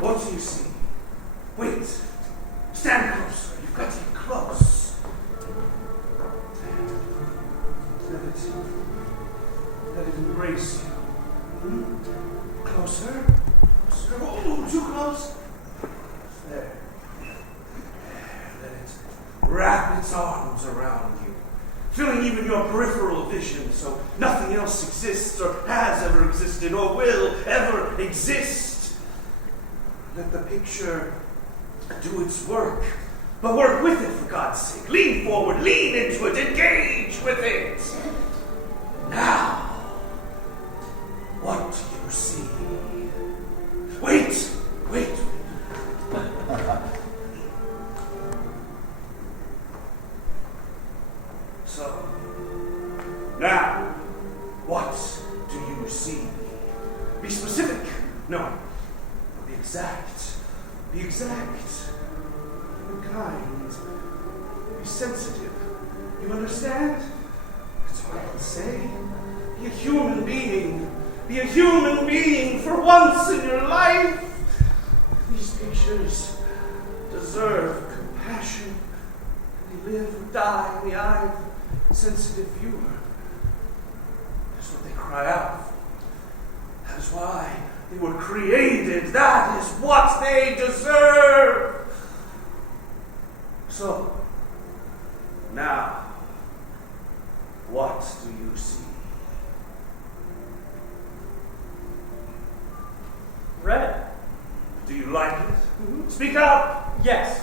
What do you see? Wait. Stand closer. You've got to get close. Let it embrace you. Closer. Closer. Oh, too close. There. Let it wrap its arms around you, filling even your peripheral vision so nothing else exists or has ever existed or will ever exist. Let the picture do its work, but work with it for God's sake. Lean forward, lean into it, engage with it. Now, what do you see? Wait. So, now, what do you see? Be specific. No, be exact. Be exact. Be kind. Be sensitive. You understand? That's all I can say. Be a human being. Be a human being for once in your life. These pictures deserve compassion. They live or die in the eye of a sensitive viewer. That's what they cry out for. That is why they were created. That is what they deserve. So, now, what do you see? Red. Do you like it? Mm-hmm. Speak up! Yes.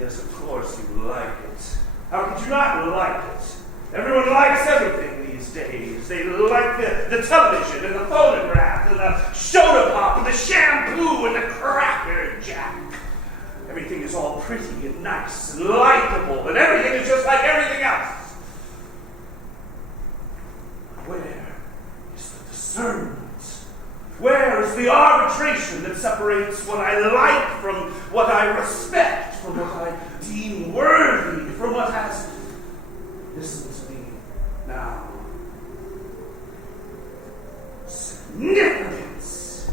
Yes, of course you like it. How could you not like it? Everyone likes everything these days. They like the television and the phonograph and the soda pop and the shampoo and the Cracker Jack. Everything is all pretty and nice and likable, and everything is just like everything else. Where is the discernment? Where is the arbitration that separates what I like from what I respect, from what I deem worthy, from what has... Listen to me now. Significance.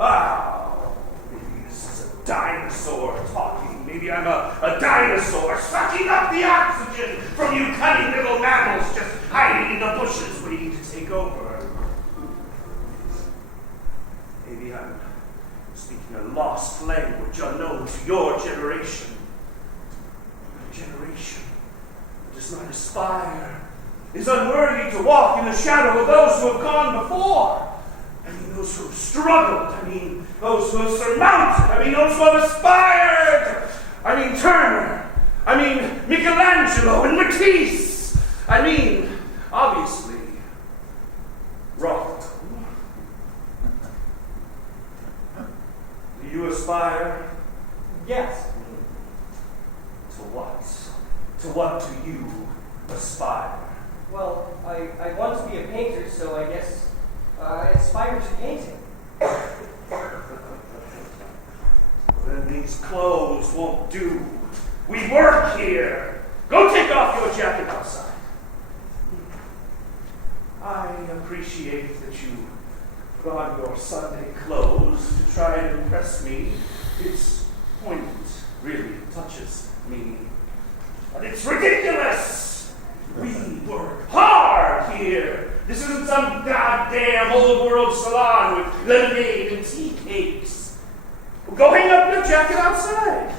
Oh, maybe this is a dinosaur talking. Maybe I'm a dinosaur sucking up the oxygen from you cunning little mammals just hiding in the bushes waiting to take over. Maybe I'm speaking a lost language unknown to your generation. A generation that does not aspire, is unworthy to walk in the shadow of those who have gone before. I mean those who have struggled. I mean those who have surmounted. I mean those who have aspired. I mean Turner. I mean Michelangelo and Matisse. I mean, obviously, Roth. Do you aspire? Yes. To what? To what do you aspire? Well, I want to be a painter, so I guess I aspire to painting. Then these clothes won't do. We work here. Go take off your jacket outside. I appreciate that you put on your Sunday clothes to try and impress me. It's poignant, really touches me. But it's ridiculous! We work hard here. This isn't some goddamn old world salon with lemonade and tea cakes. Go hang up your jacket outside.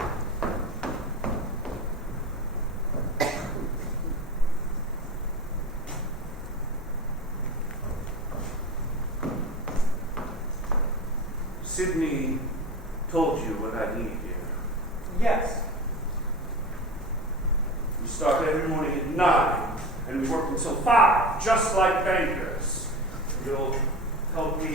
Sydney told you what I need here. Yes. We start every morning at 9, and we work until 5, just like bankers. You'll help me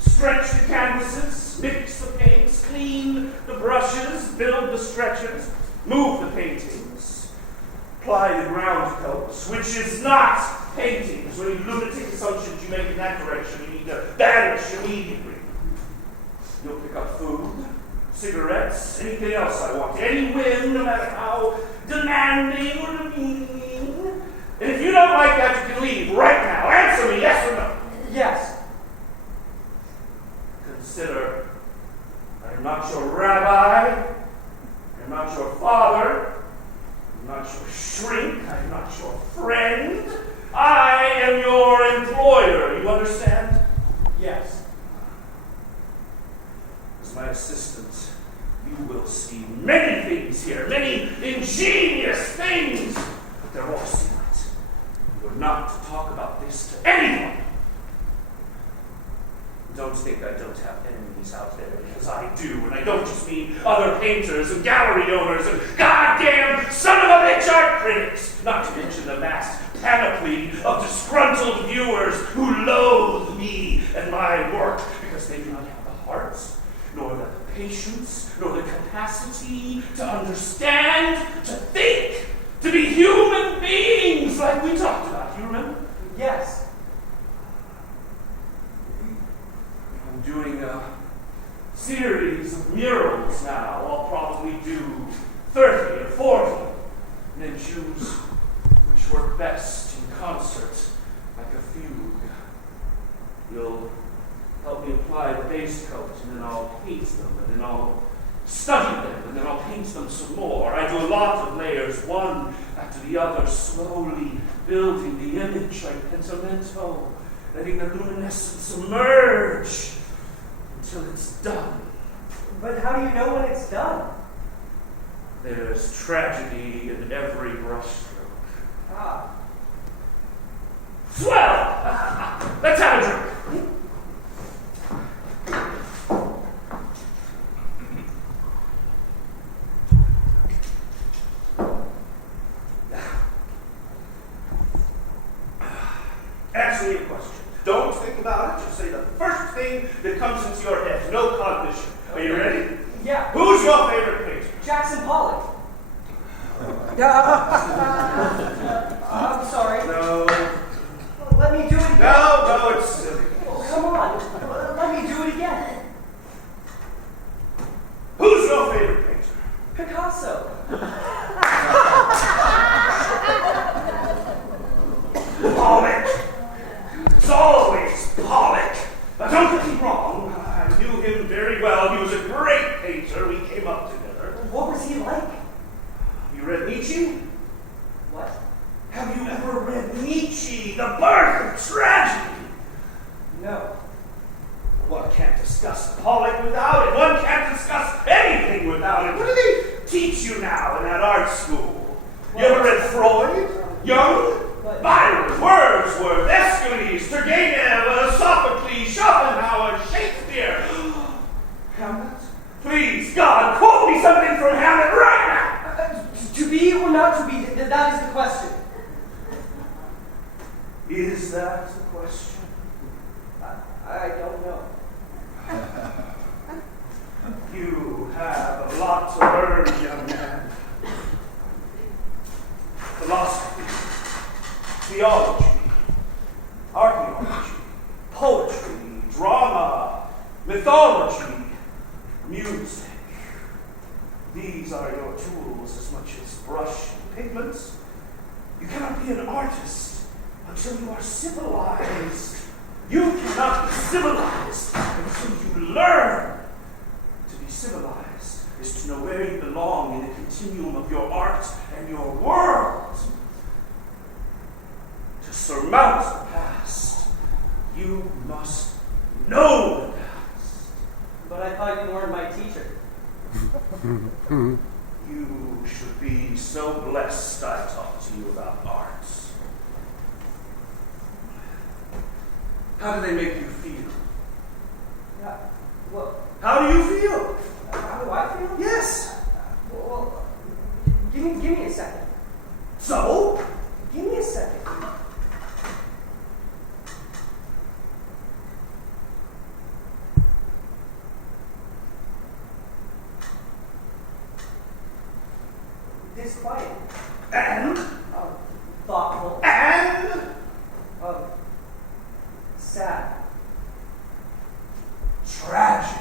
stretch the canvases, mix the paints, clean the brushes, build the stretchers, move the paintings, apply the ground coats, which is not painting. So any lunatic assumptions you make in that direction, you need to banish immediately. You'll pick up food, cigarettes, anything else I want, any whim, no matter how demanding or demeaning. And if you don't like that, you can leave right now. Answer me, yes or no? Yes. am your employer, you understand? Yes. As my assistant, you will see many things here, many ingenious things, but they're all secret. You are not to talk about this to anyone. Don't think I don't have enemies out there, because I do, and I don't just mean other painters and gallery owners and goddamn son of a bitch art critics, not to mention the vast panoply of disgruntled viewers who loathe me and my work because they do not have the hearts, nor the patience, nor the capacity to understand, to think, to be human beings like we talked about. You remember? Yes. I'm doing a series of murals now. I'll probably do 30 or 40, and then choose which work best in concert, like a fugue. You'll help me apply the base coat, and then I'll paint them, and then I'll study them, and then I'll paint them some more. I do a lot of layers, one after the other, slowly building the image like pentimento, letting the luminescence emerge until it's done. But how do you know when it's done? There's tragedy in every brushstroke. Ah. Swell! Let's have a drink. Ask me a question. Don't think about it. Just say the first thing that comes into your head. No cognition. Are you ready? Yeah. Who's your favorite painter? Jackson Pollock. I'm sorry. No. Let me do it again. No, it's silly. Oh, come on. Let me do it again. Who's your favorite painter? Picasso. Pollock. It's always Pollock. Now, don't get me wrong. I knew him very well. He was a great painter. We came up together. What was he like? You read Nietzsche? What? Have you ever read Nietzsche, the birth of tragedy? No. One can't discuss Pollock without it. One can't discuss anything without it. What do they teach you now in that art school? You ever read Freud? Jung? Byron, Wordsworth, Aeschylus, Turgenev, Sophocles, Schopenhauer, Shakespeare. Hamlet? Please, God, quote me something from Hamlet right now! To be or not to be, that is the question. Is that the question? I don't know. You have a lot to learn, young man. Philosophy, theology, archaeology, poetry, drama, mythology, music. These are your tools as much as brush and pigments. You cannot be an artist until you are civilized. You cannot be civilized until you learn. To be civilized is to know where you belong in the continuum of your art and your world. To surmount the past, you must know the past. But I thought you weren't my teacher. You should be so blessed I talk to you about art. How do they make you feel? Yeah. Well, How do you feel? how do I feel? Yes. Well, give me a second. So? Give me a second. Disquiet. And? Thoughtful. And? Sad. Tragic.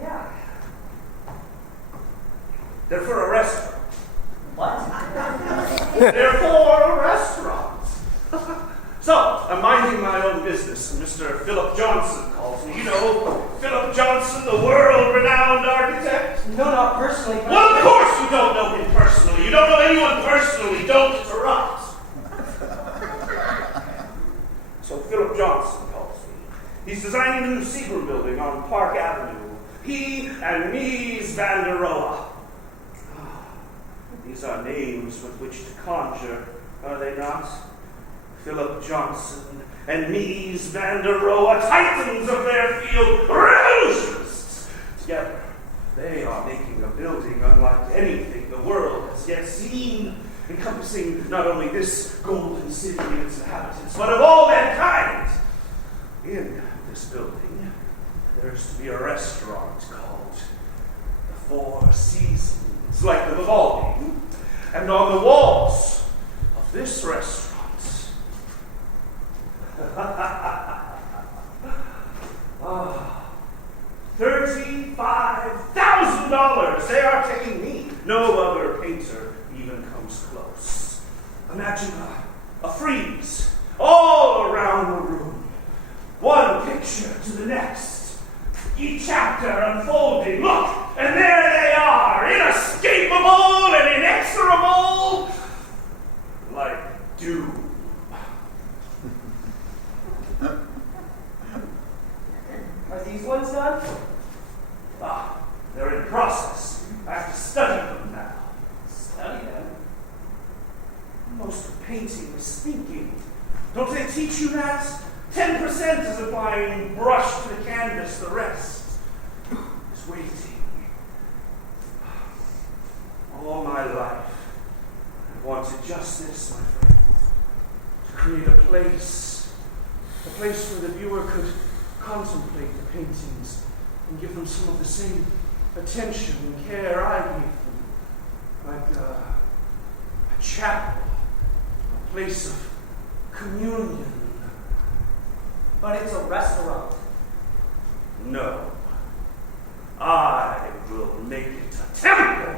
Yeah. They're for a restaurant. What? They're for a restaurant. So, I'm minding my own business, and Mr. Philip Johnson calls me. You know, Philip Johnson, the world-renowned architect? No, not personally. But Well, of course you don't know him personally. You don't know anyone personally. Don't interrupt. Philip Johnson calls me. He's designing the new Seagram building on Park Avenue. He and Mies van der Rohe. These are names with which to conjure, are they not? Philip Johnson and Mies van der Rohe, titans of their field, revolutionists. Together, they are making a building unlike anything the world has yet seen, encompassing not only this golden city and its inhabitants, but of all mankind. In this building, there is to be a restaurant called the Four Seasons, like the Vivaldi, and on the walls of this restaurant, $35,000. They are taking me. No other painter even comes close. Imagine a frieze all around the room. One picture to the next. Each chapter unfolding. Look, and there they are, inescapable and inexorable, like doom. Are these ones done? They're in process. I have to study them now. Study them? Most of painting is thinking. Don't they teach you that? 10% is applying brush to the canvas. The rest is waiting. All my life, I wanted just this, my friend. To create a place where the viewer could contemplate the paintings and give them some of the same attention and care I gave them. Like a chapel, a place of communion. But it's a restaurant. No. I will make it a temple.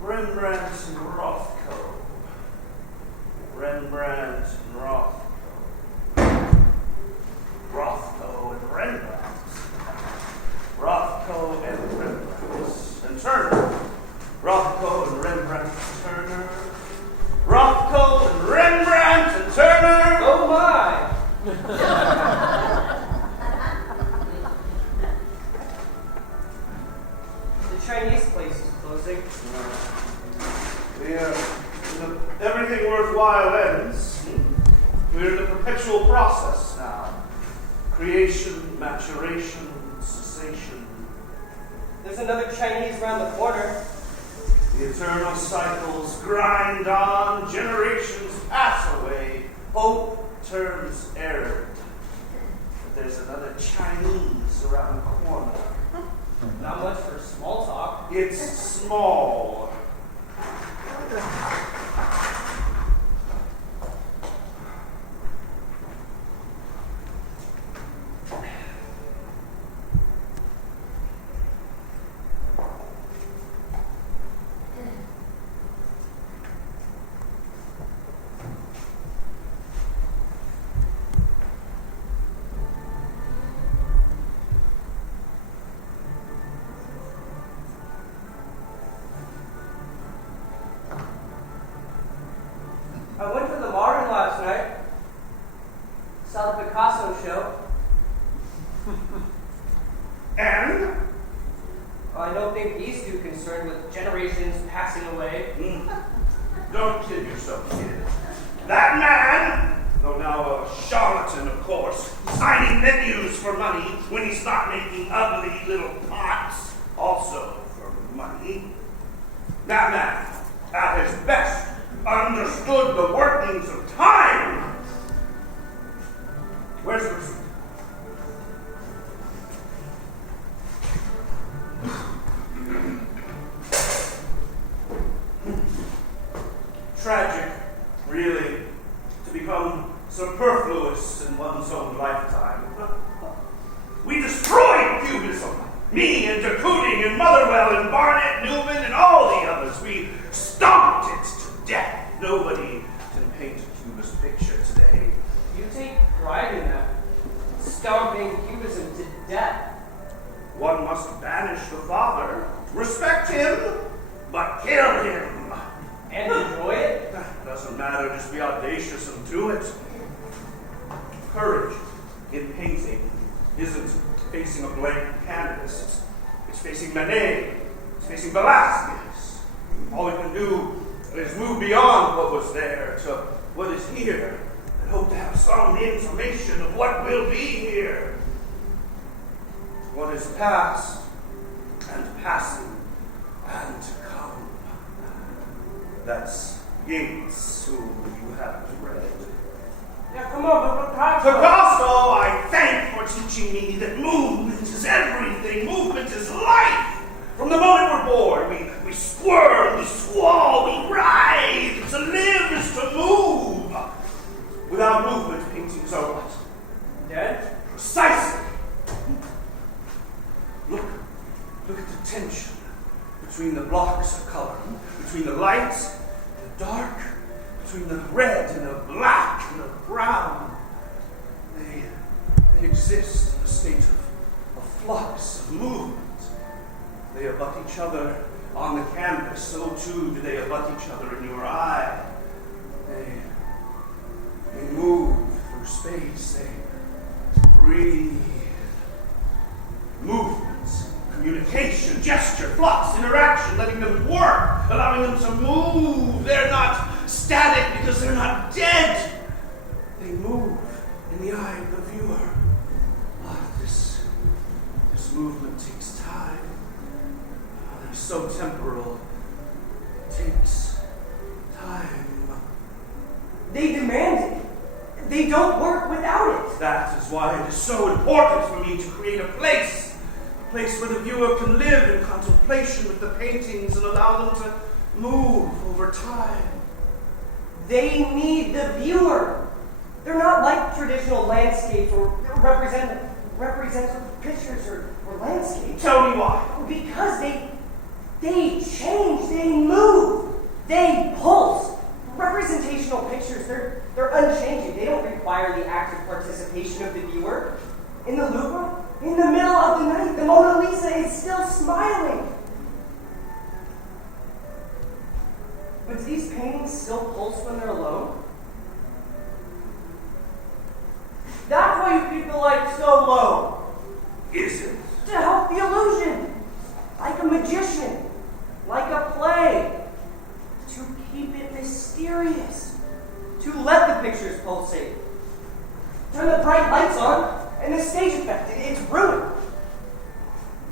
Rembrandt and Rothko. Rembrandt and Rothko. Rothko and Rembrandt. Rothko and Rembrandt. And Turner. Rothko and Rembrandt and Turner. Rothko and Rembrandt and Turner. Oh my! The Chinese place is closing. Everything worthwhile ends. We're in the perpetual process now. Creation, maturation, cessation. There's another Chinese around the corner. The eternal cycles grind on. Generations pass away. Hope turns arid. But there's another Chinese around the corner. Not much for small talk. It's small. I went to the Modern last night. Saw the Picasso show. And? I don't think he's too concerned with generations passing away. Don't kid yourself, kid. That man, though now a charlatan, of course, signing menus for money when he's not making ugly little pots, also for money. That man, at his best, understood the workings of time. Where's the receipt? just be audacious and do it. Courage in painting isn't facing a blank canvas. It's facing Manet. It's facing Velázquez. All we can do is move beyond what was there to what is here and hope to have some information of what will be here. What is past and passing and to come. That's Yeats, who you haven't read. Yeah, come on, but Picasso, I thank for teaching me that movement is everything. Movement is life. From the moment we're born, we squirm, we squall, we writhe. To live is to move. Without movement, paintings are what? Dead? Precisely. Look at the tension between the blocks of color, between the light and the dark, between the red and the black and the brown. They exist in a state of flux, of movement. They abut each other on the canvas, so too do they abut each other in your eye. They move through space, they breathe. Movements, communication, gesture, flux, interaction, letting them work, allowing them to move. They're not static because they're not dead. They move in the eye of the viewer. This movement takes time. They're so temporal. It takes time. They demand it. They don't work without it. That is why it is so important for me to create a place where the viewer can live in contemplation with the paintings and allow them to move over time. They need the viewer. They're not like traditional landscapes or representative pictures or landscapes. Tell me why. Because they change, they move, they pulse. Representational pictures, they're unchanging. They don't require the active participation of the viewer. In the Louvre, in the middle of the night, the Mona Lisa is still smiling. But do these paintings still pulse when they're alone? That's why you keep the light so low. Is it? To help the illusion. Like a magician. Like a play. To keep it mysterious. To let the pictures pulsate. Turn the bright lights on, and the stage effect, it's ruined.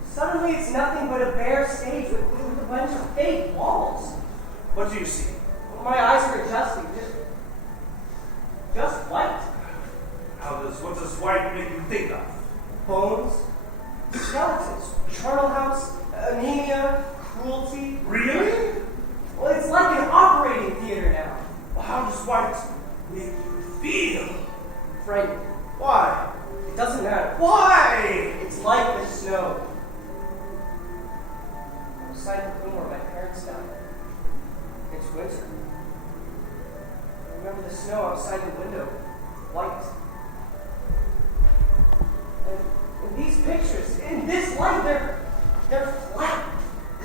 Suddenly it's nothing but a bare stage with a bunch of fake walls. What do you see? Well, my eyes are adjusting. Just white. What does white make you think of? Bones, skeletons, charnel house, anemia, cruelty. Really? Well, it's like an operating theater now. Well, how does white make you feel? Frightened. Why? It doesn't matter. Why? It's like the snow. I'm outside the room where my parents died. It's winter. I remember the snow outside the window, white. And these pictures, in this light, they're flat.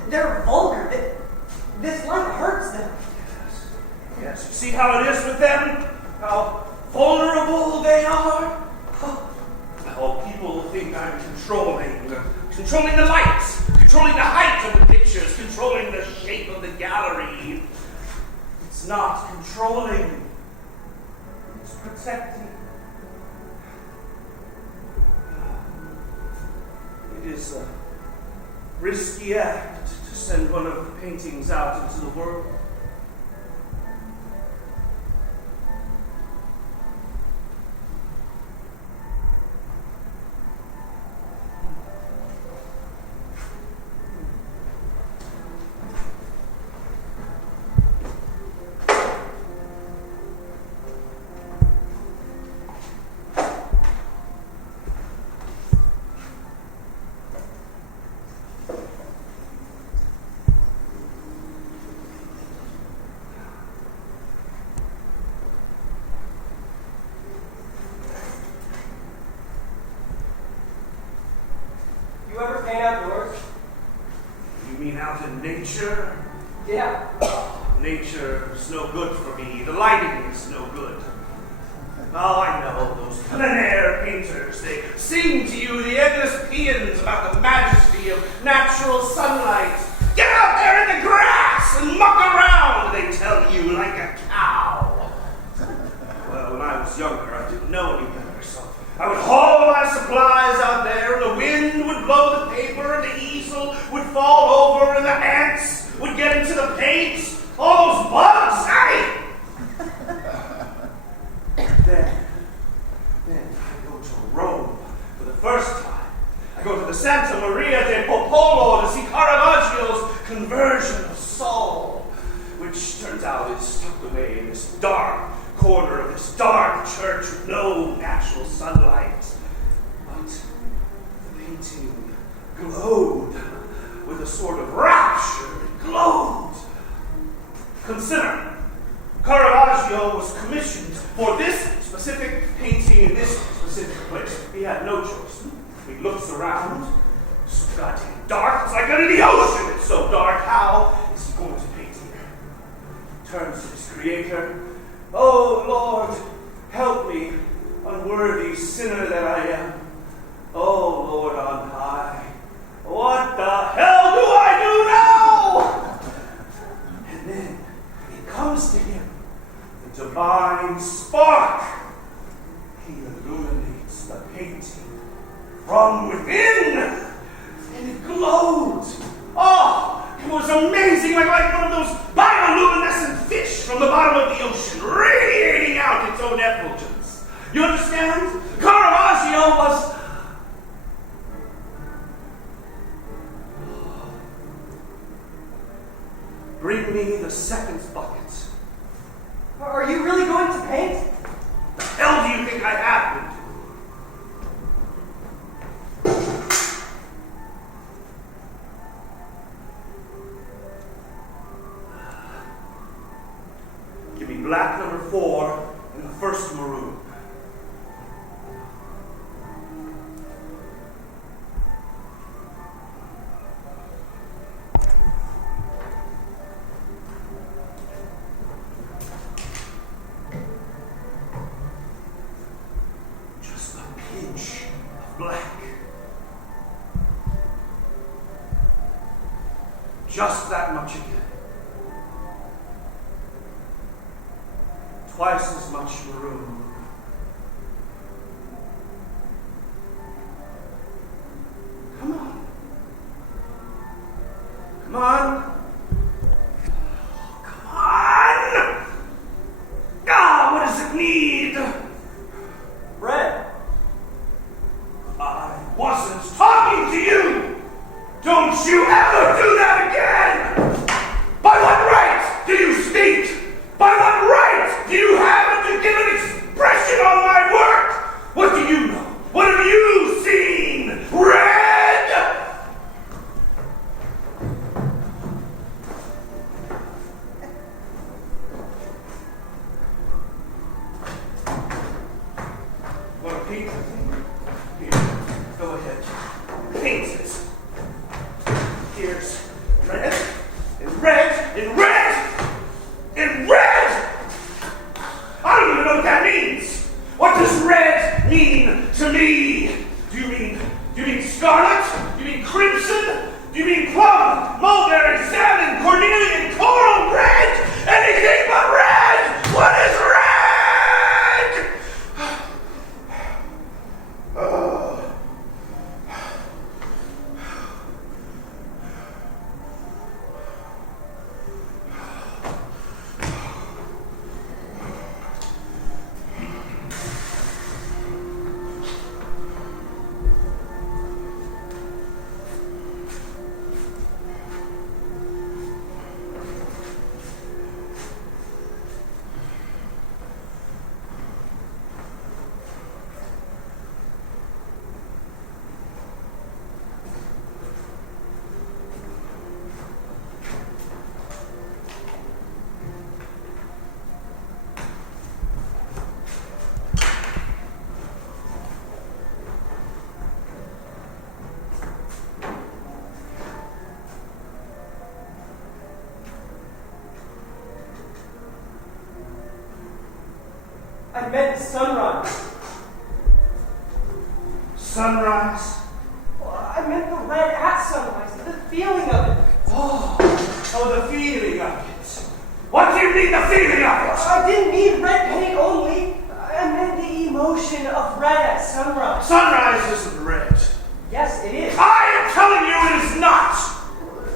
They're vulgar. This light hurts them. Yes. You see how it is with them? How vulnerable they are? Well, people think I'm controlling the lights, controlling the height of the pictures, controlling the shape of the gallery. It's not controlling. It's protecting. It is a risky act to send one of the paintings out into the world. Outdoors? You mean out in nature? Yeah. Nature is no good for me. The lighting is no good. Oh, I know those plein air painters. They sing to you the endless paeans about the majesty of natural sunlight. Get out there in the grass and muck around, they tell you, like a cow. Well, when I was younger, I didn't know any better, so I would haul my supplies out there, and the wind would blow the paper, and the easel would fall over, and the ants would get into the paint. All those bugs, hey! Then I go to Rome for the first time. I go to the Santa Maria del Popolo to see Caravaggio's Conversion of Soul, which turns out is tucked away in this dark corner of this dark church with no natural sunlight. But the painting glowed with a sort of rapture. It glowed. Consider, Caravaggio was commissioned for this specific painting in this specific place. He had no choice. He looks around. It's goddamn dark. It's like under the ocean. It's so dark. How is he going to paint here? Turns to his creator. Oh, Lord, help me, unworthy sinner that I am. Oh, Lord on high, what the hell do I do now? And then it comes to him, the divine spark. He illuminates the painting from within, and it glowed. Oh, it was amazing, like one of those bioluminescent fish from the bottom of the ocean, radiating out its own effulgence. You understand? Caravaggio was... Bring me the second bucket. Are you really going to paint? The hell do you think I have been doing? Give me black number 4 and the first maroon. Just a pinch of black. Just that much again. Twice as much maroon. Come on. Come on. Come on! Ah, what does it need? Red. I wasn't talking to you! Don't you ever do that again! By what right do you speak? By what right do you have to give an expression on my work? What do you know? What have you seen? Red! Want to paint the thing? Here, go ahead. Paint it. Here. I meant sunrise. Sunrise? Well, I meant the red at sunrise, the feeling of it. Oh, the feeling of it. What do you mean, the feeling of it? I didn't mean red paint only. I meant the emotion of red at sunrise. Sunrise isn't red. Yes, it is. I am telling you it is not.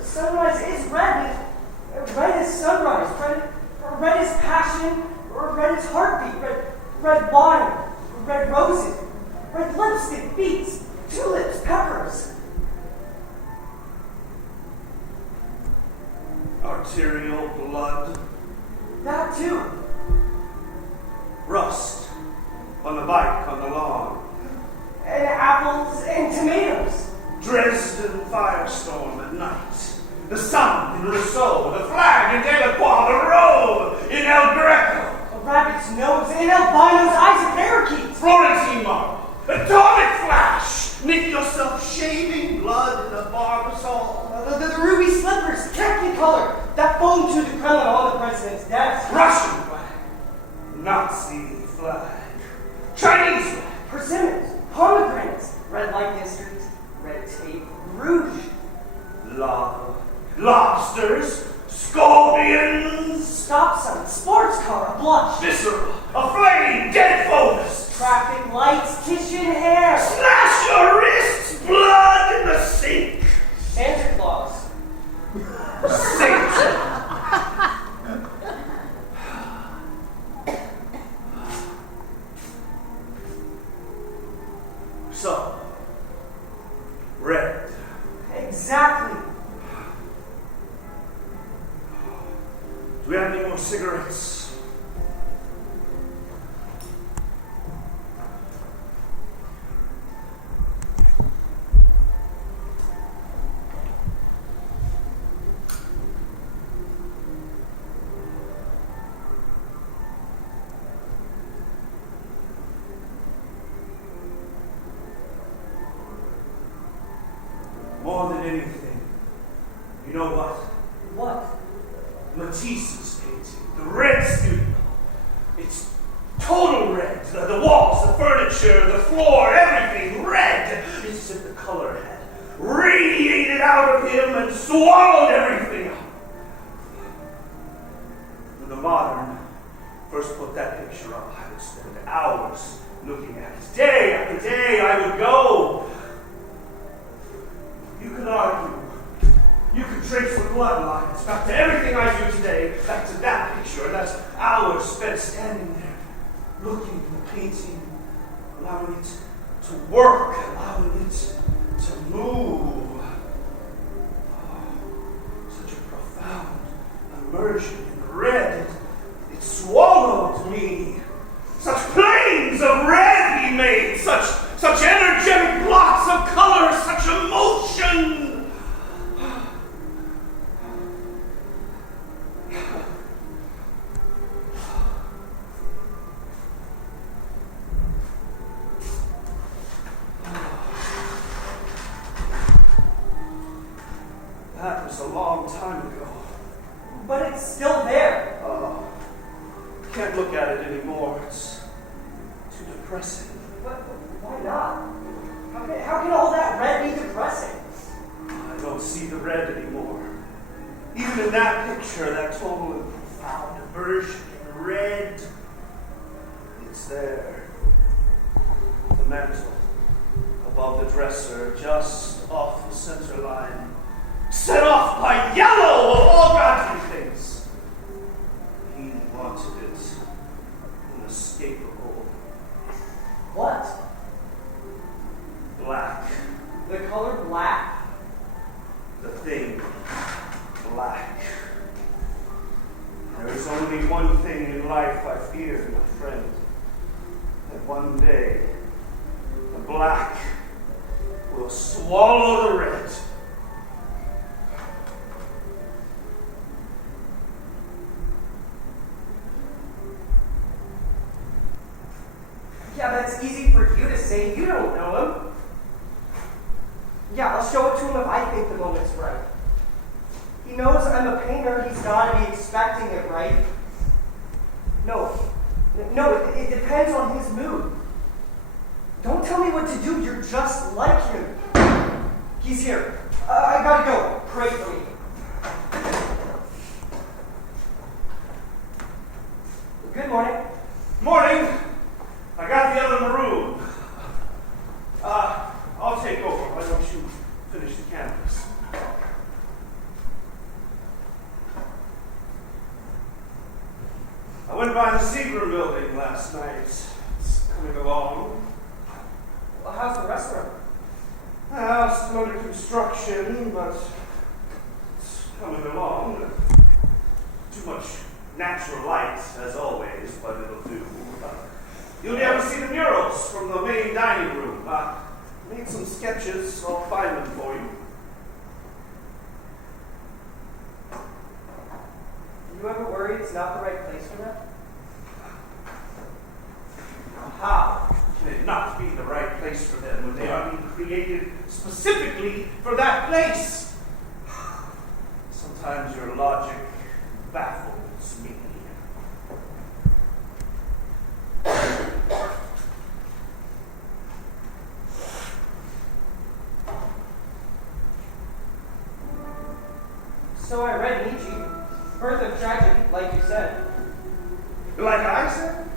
Sunrise is red. Red is sunrise. Red is passion. Red is heartbeat. Red wine. Red roses. Red lipstick, beets, tulips, peppers. Arterial blood. That too. Rust on the bike on the lawn. And apples and tomatoes. Dresden firestorm at night. The sun in Rousseau, the flag in Delacroix, the robe in El Greco. A rabbit's nose and albino's eyes of parakeets. Florentine marble. Atomic flash! Nick yourself shaving blood in a barbasol. The ruby slippers, technicolor, that phone to the Kremlin on the president's desk. Russian flag. Nazi flag. Chinese flag. Persimmons, pomegranates, red light districts, red tape, rouge. Lava. Lobsters. Scorpions. Stop sign, sports car, a blush. Viscera. A flame. Dead focus. Traffic lights, kitchen hair. Slash your wrists. Blood in the sink. Santa Claus. Satan. So, red. Exactly. Do we have any more cigarettes? More than anything, you know what? What? Matisse's painting, the Red Studio. It's total red. The walls, the furniture, the floor, everything red. It's as if the color had radiated out of him and swallowed everything up. When the modern first put that picture up, I would spend hours looking at it. Day after day, I would go. You could argue. You could trace the bloodlines back to everything I do today, back to that picture. That's hours spent standing there, looking at the painting, allowing it to work, allowing it to move. Oh, such a profound immersion in red. It swallowed me. Such plains of red he made, such energetic blocks of color, such emotion. That was a long time ago. But it's still there. Oh, can't look at it anymore. It's too depressing. But why not? How can all that red be depressing? I don't see the red anymore. Even in that picture, that total and profound immersion in red, it's there. The mantle, above the dresser, just off the center line, set off by yellow of all godly things. He wanted it inescapable. What? Black. The color black? The thing. Black. There is only one thing in life I fear, my friend. That one day, the black will swallow the red. Yeah, that's easy for you to say. You don't know him. Yeah, I'll show it to him if I think the moment's right. He knows I'm a painter. He's got to be expecting it, right? No, No, it depends on his mood. Don't tell me what to do. You're just like him. He's here. I gotta go. Pray for me. Good morning. Morning. I got the other maroon. I'll take over. Why don't you finish the canvas? I went by the Seagram building last night. It's coming along. Well, how's the restaurant? Still under construction, but it's coming along. Too much natural light, as always, but it'll do. You'll be able to see the murals from the main dining room. Made some sketches. I'll find them for you. You ever worry it's not the right place for that? How can it not be the right place for them when they are being created specifically for that place? Sometimes your logic baffles me. So I read Nietzsche, Birth of Tragedy, like you said. Like I said?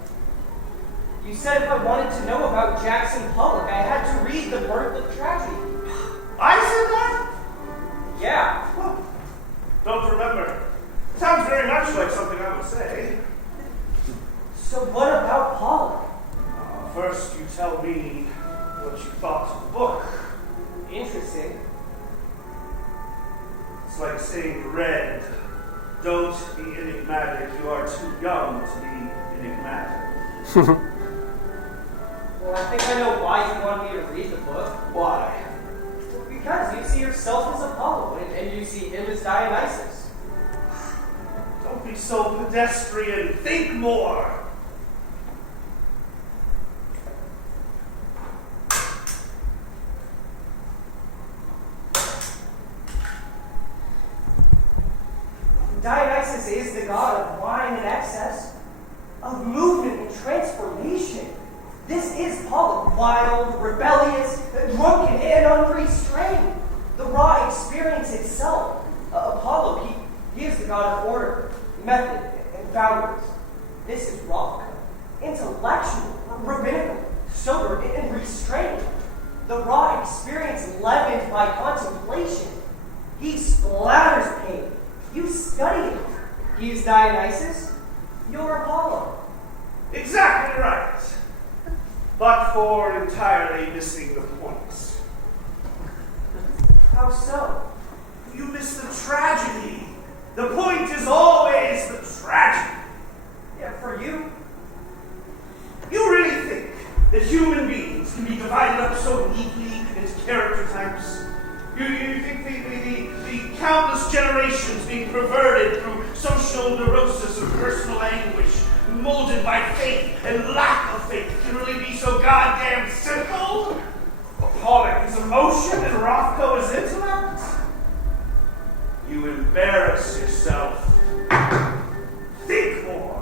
You said if I wanted to know about Jackson Pollock, I had to read The Birth of Tragedy. I said that? Yeah. Well, don't remember. Sounds very much like something I would say. So what about Pollock? First, you tell me what you thought of the book. Interesting. It's like saying red. Don't be enigmatic. You are too young to be enigmatic. Well, I think I know why you want me to read the book. Why? Because you see yourself as Apollo, and you see him as Dionysus. Don't be so pedestrian. Think more. Dionysus is the god of wine and excess, of movement and transformation. This is Pollock, wild, rebellious, drunken, and unrestrained. The raw experience itself. Apollo, he is the god of order, method, and boundaries. This is rock, intellectual, rabbinical, sober, and restrained. The raw experience leavened by contemplation. He splatters pain. You study it. He's Dionysus. You're Apollo. Exactly right. But for entirely missing the point. How so? You miss the tragedy. The point is always the tragedy. Yeah, for you. You really think that human beings can be divided up so neatly into character types? You think the countless generations being perverted through social neurosis and personal anguish, molded by faith and lack of faith, can really be so goddamn simple? Pollock is emotion and Rothko is intellect? You embarrass yourself. Think more.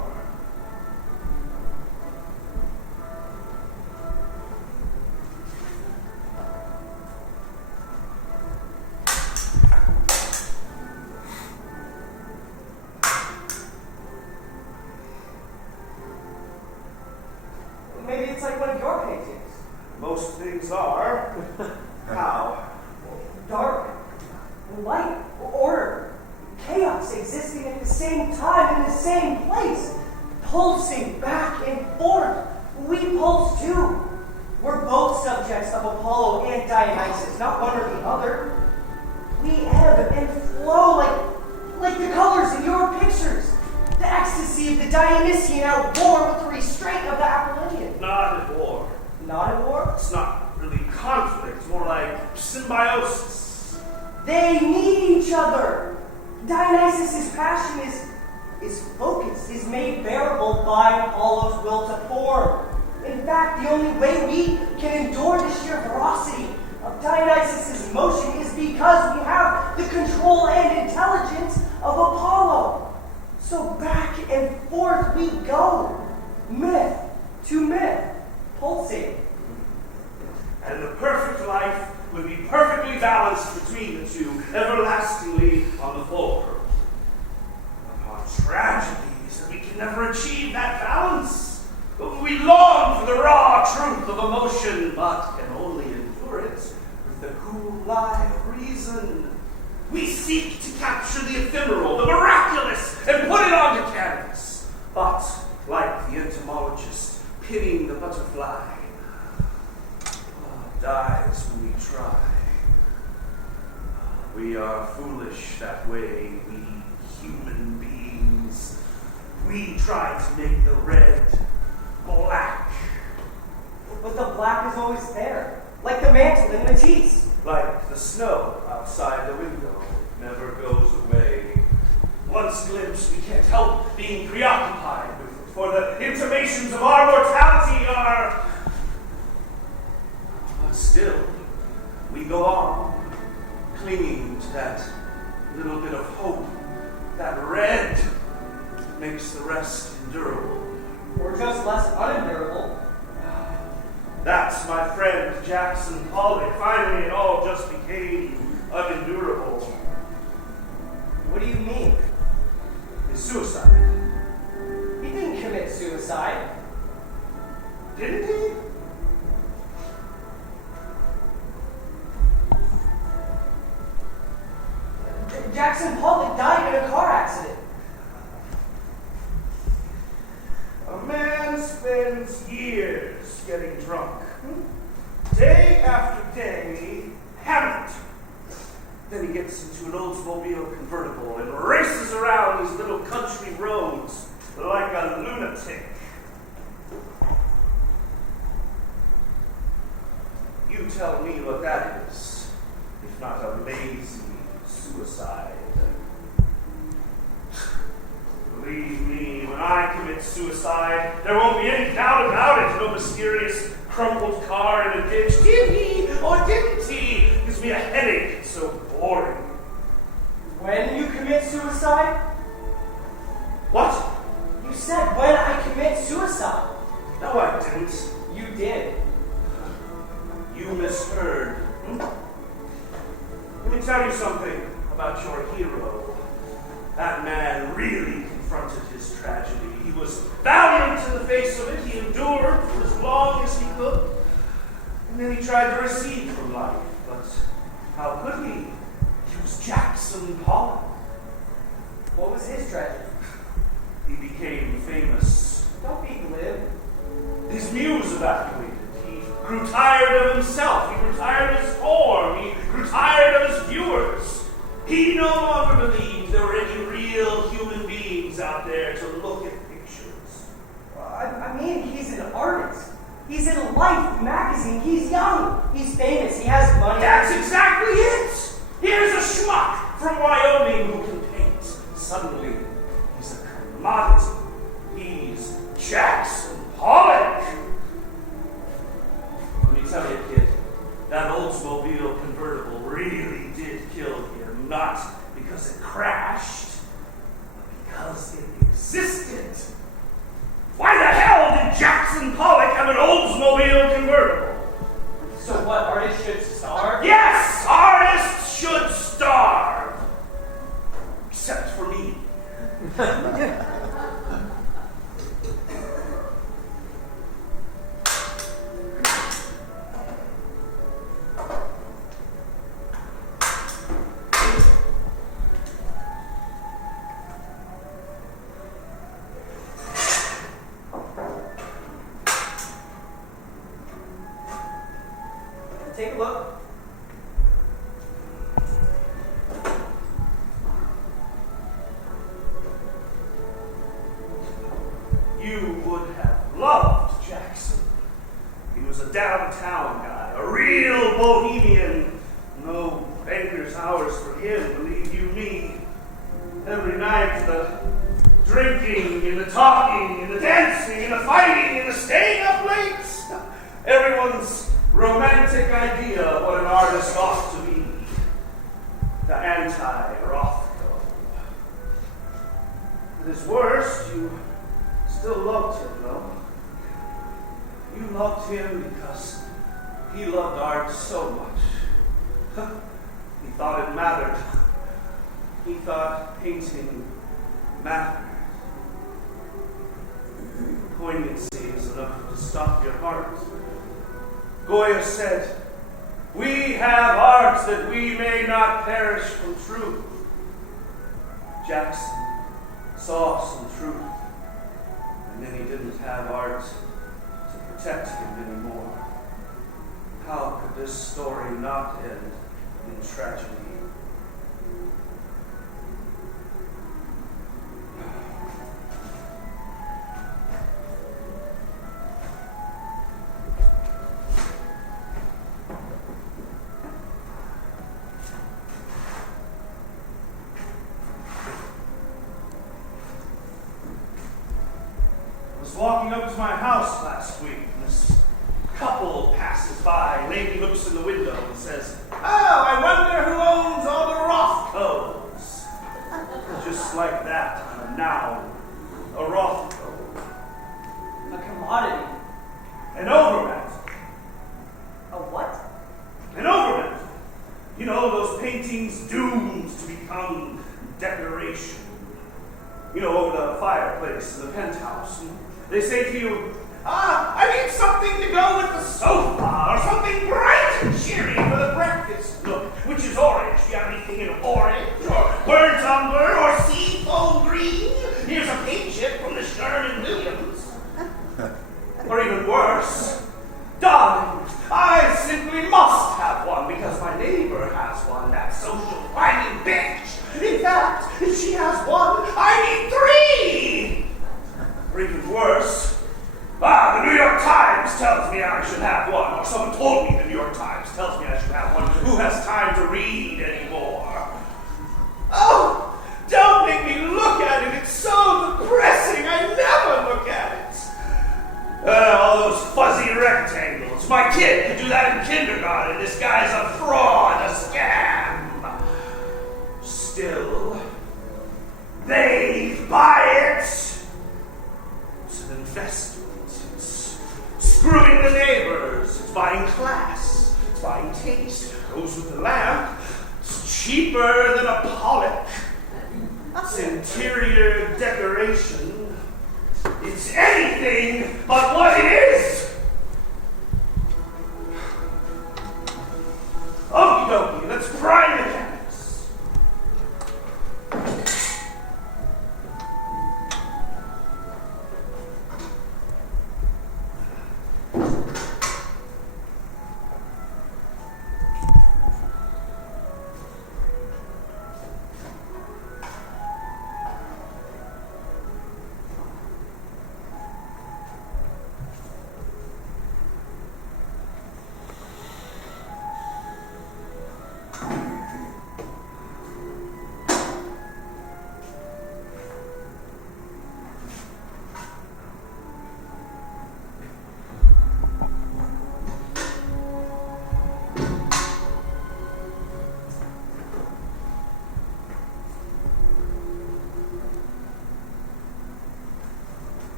Maybe it's like one of your paintings. Most things are. How? Dark, light, order, chaos existing at the same time in the same place, pulsing back and forth. We pulse too. We're both subjects of Apollo and Dionysus, not one or the other. We ebb and flow like the colors in your pictures. The ecstasy of the Dionysian at war with the restraint of the Apollonian. Not at war. Not at war? It's not really conflict, more like symbiosis. They need each other. Dionysus' passion is focused, is made bearable by Apollo's will to form. In fact, the only way we can endure the sheer ferocity of Dionysus' emotion is because we have the control and intelligence of Apollo. So back and forth we go. Myth to myth, pulsating. And the perfect life would be perfectly balanced between the two, everlastingly on the fulcrum. Our tragedy is that we can never achieve that balance. We long for the raw truth of emotion, but can only endure it with the cool eye of reason. We seek to capture the ephemeral, the miraculous, and put it onto canvas. But, like the entomologist pinning the butterfly, dies when we try. We are foolish that way, we human beings. We try to make the red black. But the black is always there, like the mantle in Matisse. Like the snow outside the window, never goes away. Once glimpsed, we can't help being preoccupied with it, for the intimations of our mortality are... But still, we go on, clinging to that little bit of hope. That red makes the rest endurable. Or just less unendurable. That's my friend Jackson Pollock. Finally, it all just became unendurable. What do you mean? His suicide. He didn't commit suicide. Didn't he? Jackson Pollock died in a car accident. A man spends years getting drunk. Day after day, hammered. Then he gets into an Oldsmobile convertible and races around these little country roads like a lunatic. You tell me what that is, if not a lazy suicide. Believe me, when I commit suicide, there won't be any doubt about it. No mysterious crumpled car in a ditch. Did he or didn't he? Gives me a headache. It's so boring. When you commit suicide? What? You said when I commit suicide. No, I didn't. You did. You misheard. Let me tell you something about your hero. That man really confronted his tragedy. He was valiant in the face of it. He endured for as long as he could. And then he tried to recede from life. But how could he? He was Jackson Pollock. What was his tragedy? He became famous. Don't be glib. His muse evacuated. He grew tired of himself. He grew tired of his form. He grew tired of his viewers. He no longer believed there were any real human beings out there to look at pictures. I mean, he's an artist. He's in Life magazine. He's young. He's famous. He has money. That's exactly it. Here's a schmuck from Wyoming who can paint. Suddenly, he's a commodity. He's Jackson Pollock. Let me tell you, kid, that Oldsmobile convertible really did kill him. Not because it crashed, but because it existed. Why the hell did Jackson Pollock have an Oldsmobile convertible? So what, artists should starve? Yes, artists should starve. Except for me. Take a look. You would have loved Jackson. He was a downtown guy, a real bohemian. No banker's hours for him, believe you me. Every night, the drinking and the talking and the dancing and the fighting and the staying up late. Everyone's romantic idea of what an artist ought to be. The anti-Rothko. At his worst, you Still loved him, though. You loved him because he loved art so much. He thought it mattered. He thought painting mattered. Poignancy is enough to stop your heart. Goya said, "We have arts that we may not perish from truth." Jackson saw some truth, and then he didn't have art to protect him anymore. How could this story not end in tragedy? Walking up to my house last week, and this couple passes by. Lady looks in the window and says, "Oh, I wonder who owns all the Rothkos." Just like that, a noun, a Rothko. A commodity. An overmantel. A what? An overmantel. You know, those paintings doomed to become decoration. You know, over the fireplace in the penthouse. They say to you, I need something to go with the sofa, or something bright and cheery for the breakfast nook, which is orange. Do you have anything in orange, or burnt umber, or sea foam green? Here's a paint chip from the Sherman-Williams. Or even worse, darling, I simply must have one because my neighbor has one, that social whining bitch. In fact, if she has one, I need three. Or even worse, the New York Times tells me I should have one, or someone told me the New York Times tells me I should have one. Who has time to read anymore? Oh, don't make me look at it. It's so depressing. I never look at it. All those fuzzy rectangles. My kid could do that in kindergarten. This guy's a fraud, a scam. Still, they buy it. Investment. It's screwing the neighbors. It's buying class. It's buying taste. It goes with the lamp. It's cheaper than a Pollock. It's interior decoration. It's anything but what it is. Okie dokie, let's prime the canvas.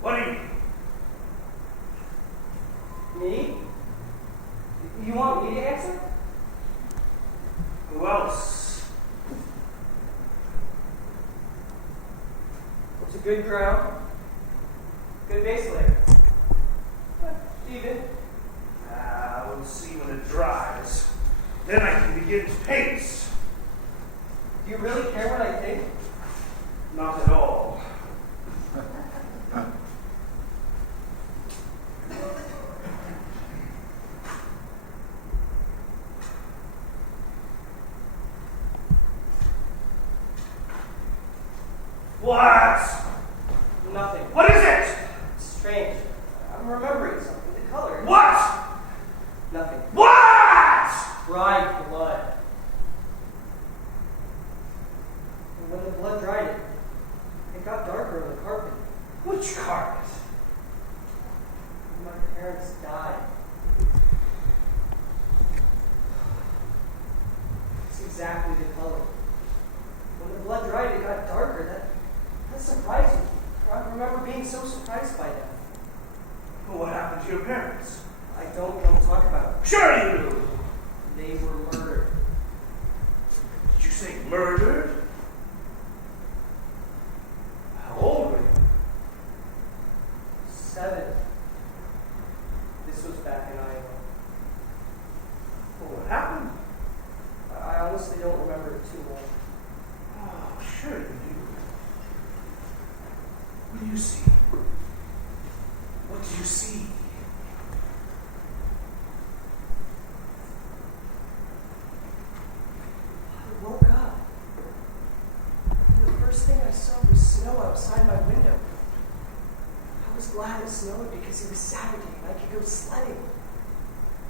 What do you... Me? You want me to answer? Who else? It's a good ground. Good base layer. Even. We'll see when it dries. Then I can begin to paint. Do you really care what I think? Not at all. What? Nothing. What is it? Strange. I'm remembering something. The color. What? Nothing. What? Dried blood. And when the blood dried, it got darker on the carpet. Which carpet? My parents died. It's exactly the color. When the blood dried, it got darker. That surprised me. I remember being so surprised by that. Well, what happened to your parents? I don't want to talk about it. Sure you do. They were murdered. Did you say murdered? How old were you? 7. This was back in Iowa. Well, what happened? I honestly don't remember it too well. Oh, sure you do. What do you see? What do you see? I woke up. And the first thing I saw was snow outside my window. I was glad it snowed because it was Saturday and I could go sledding.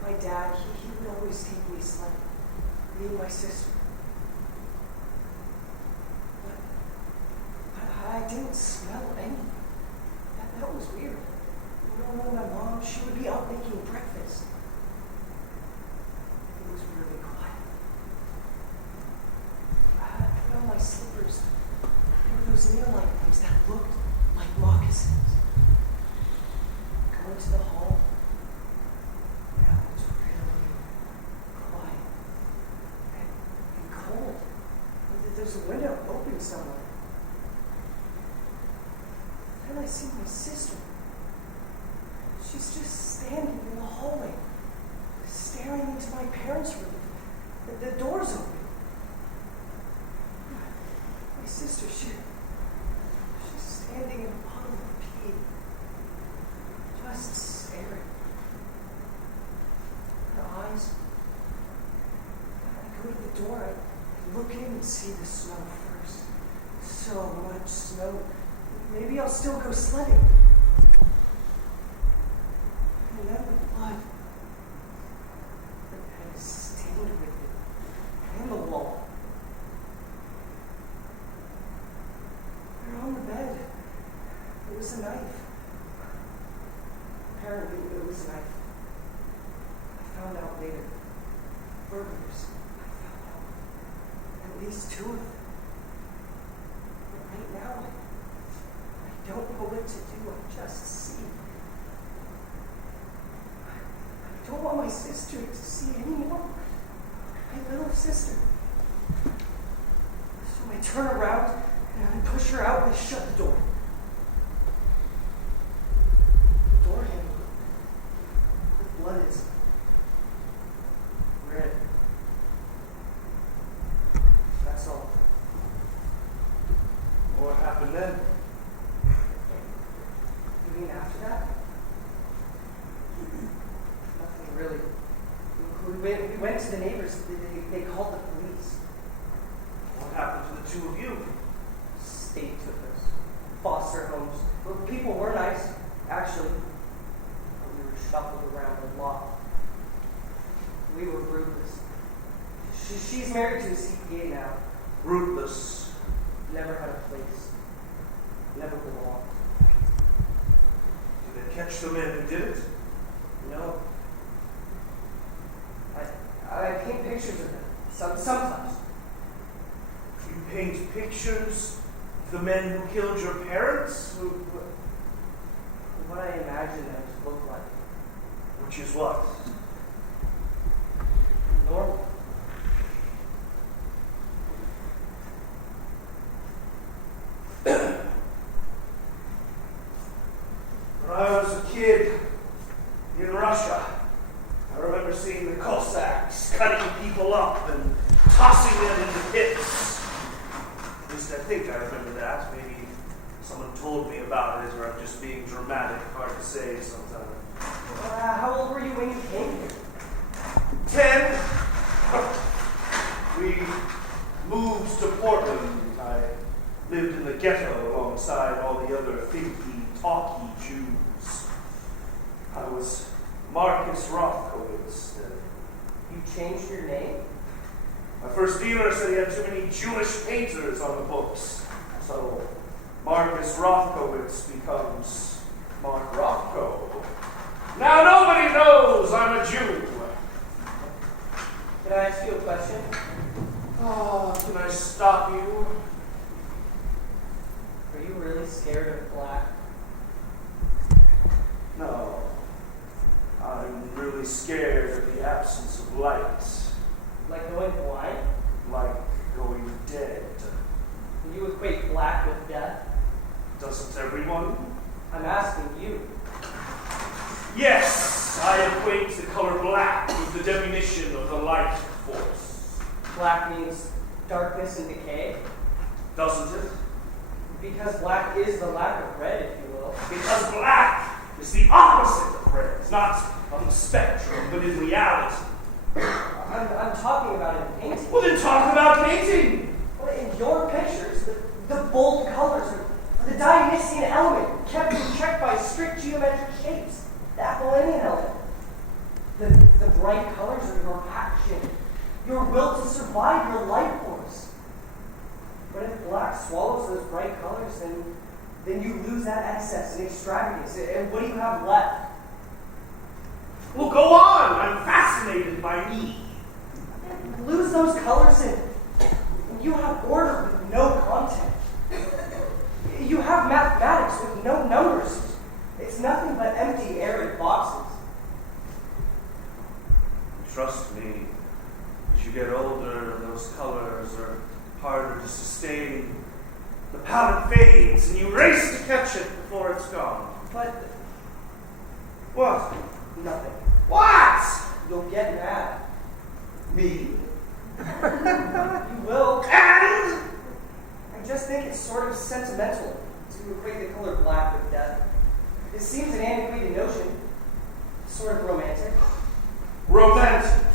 My dad, he would always take me sledding. Me and my sister. But I didn't smell anything. That was weird. You know, my mom, she would be out making breakfast. It was really quiet. I put on my slippers. There were those neon-light things that looked like moccasins. Go into the hall. Yeah, it was really quiet and cold. There's a window open somewhere. I see my sister. She's just standing in the hallway, staring into my parents' room. The door's open. My sister, she's standing in the bottom of the pee, just staring. Her eyes. I go to the door, I look in and see the snow first. So much snow. Maybe I'll still go sledding. And then the blood. The bed is stained with it. And the wall. There on the bed, it was a knife. Apparently, it was a knife. I found out later. Burglars. I found out. At least 2 of them. But right now, I don't know what to do. I just see. I don't want my sister to see anymore. My little sister. So I turn around and I push her out and I shut the door. The door handle. The blood is red. That's all. What happened then? You mean after that? Nothing really. We went to the neighbors. They called the police. What happened to the 2 of you? State took us. Foster homes. Well, people were nice, actually. But we were shuffled around a lot. We were ruthless. She's married to a CPA now. Rootless. Never had a place. Never belonged. Did they catch the men who did it? No. I paint pictures of them. Sometimes. You paint pictures of the men who killed your parents? What I imagine them to look like. Which is what? Normal. When I was a kid in Russia, I remember seeing the Cossacks cutting people up and tossing them into pits. At least I think I remember that. Maybe someone told me about it, or I'm just being dramatic. Hard to say sometimes. How old were you when you came here? 10. We moved to Portland. I lived in the ghetto alongside all the other thinky, talky Jews. I was Marcus Rothkowitz. You changed your name? My first dealer said he had too many Jewish painters on the books. So Marcus Rothkowitz becomes Mark Rothko. Now nobody knows I'm a Jew. Can I ask you a question? Oh, can I stop you? Are you really scared of black? No. I'm really scared of the absence of light. Like going blind? Like going dead. You equate black with death? Doesn't everyone? I'm asking you. Yes, I equate the color black with the diminution of the life force. Black means darkness and decay? Doesn't it? Because black is the lack of red, if you will. Because black is the opposite of red. It's not on the spectrum, but in reality. I'm talking about it in painting. Well, then talk about painting. Well, in your pictures, the bold colors are the Dionysian element, kept in check by strict geometric shapes. The Apollonian element. The bright colors are your passion, your will to survive, your life force. But if black swallows those bright colors, then you lose that excess and extravagance. And what do you have left? Well, go on. I'm fascinated by me. Lose those colors and you have order with no content. You have mathematics with no numbers. It's nothing but empty, arid boxes. Trust me, as you get older, those colors are harder to sustain. The palette fades and you race to catch it before it's gone. But What? nothing. What? You'll get mad. Me? You will. And? I just think it's sort of sentimental to equate the color black with death. It seems an antiquated notion. Sort of romantic. Romantic.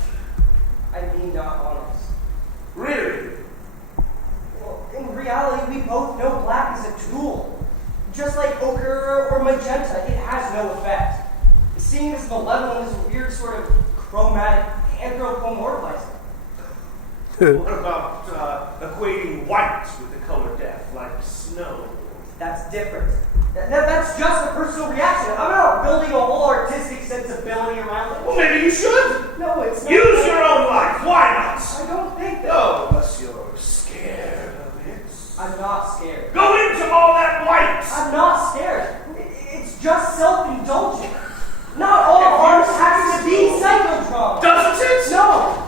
I mean, not honest. Really? Well, in reality, we both know black is a tool. Just like ochre or magenta, it has no effect. Seeing as malevolent is a weird sort of chromatic anthropomorphizing. What about equating white with the color death, like snow? That's different. That's just a personal reaction. I'm not building a whole artistic sensibility around it. Well, maybe you should. No, it's not. Use your own life. Why not? I don't think that. No, unless you're scared of it. I'm not scared. Go into all that white. I'm not scared. It's just self-indulgent. Not all art has to be psychodrama. Doesn't it? No.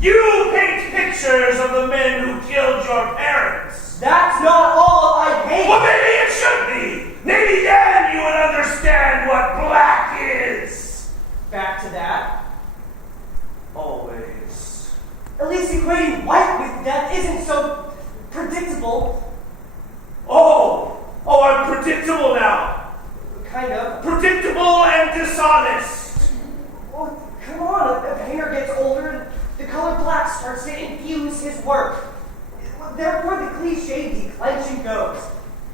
You paint pictures of the men who killed your parents. That's not all I hate. Well, maybe it should be. Maybe then you would understand what black is. Back to that. Always. At least equating white with death isn't so predictable. Oh, I'm predictable now. Kind of. Predictable and dishonest. Well, come on. A painter gets older and the color black starts to infuse his work. Therefore, the cliche declension goes.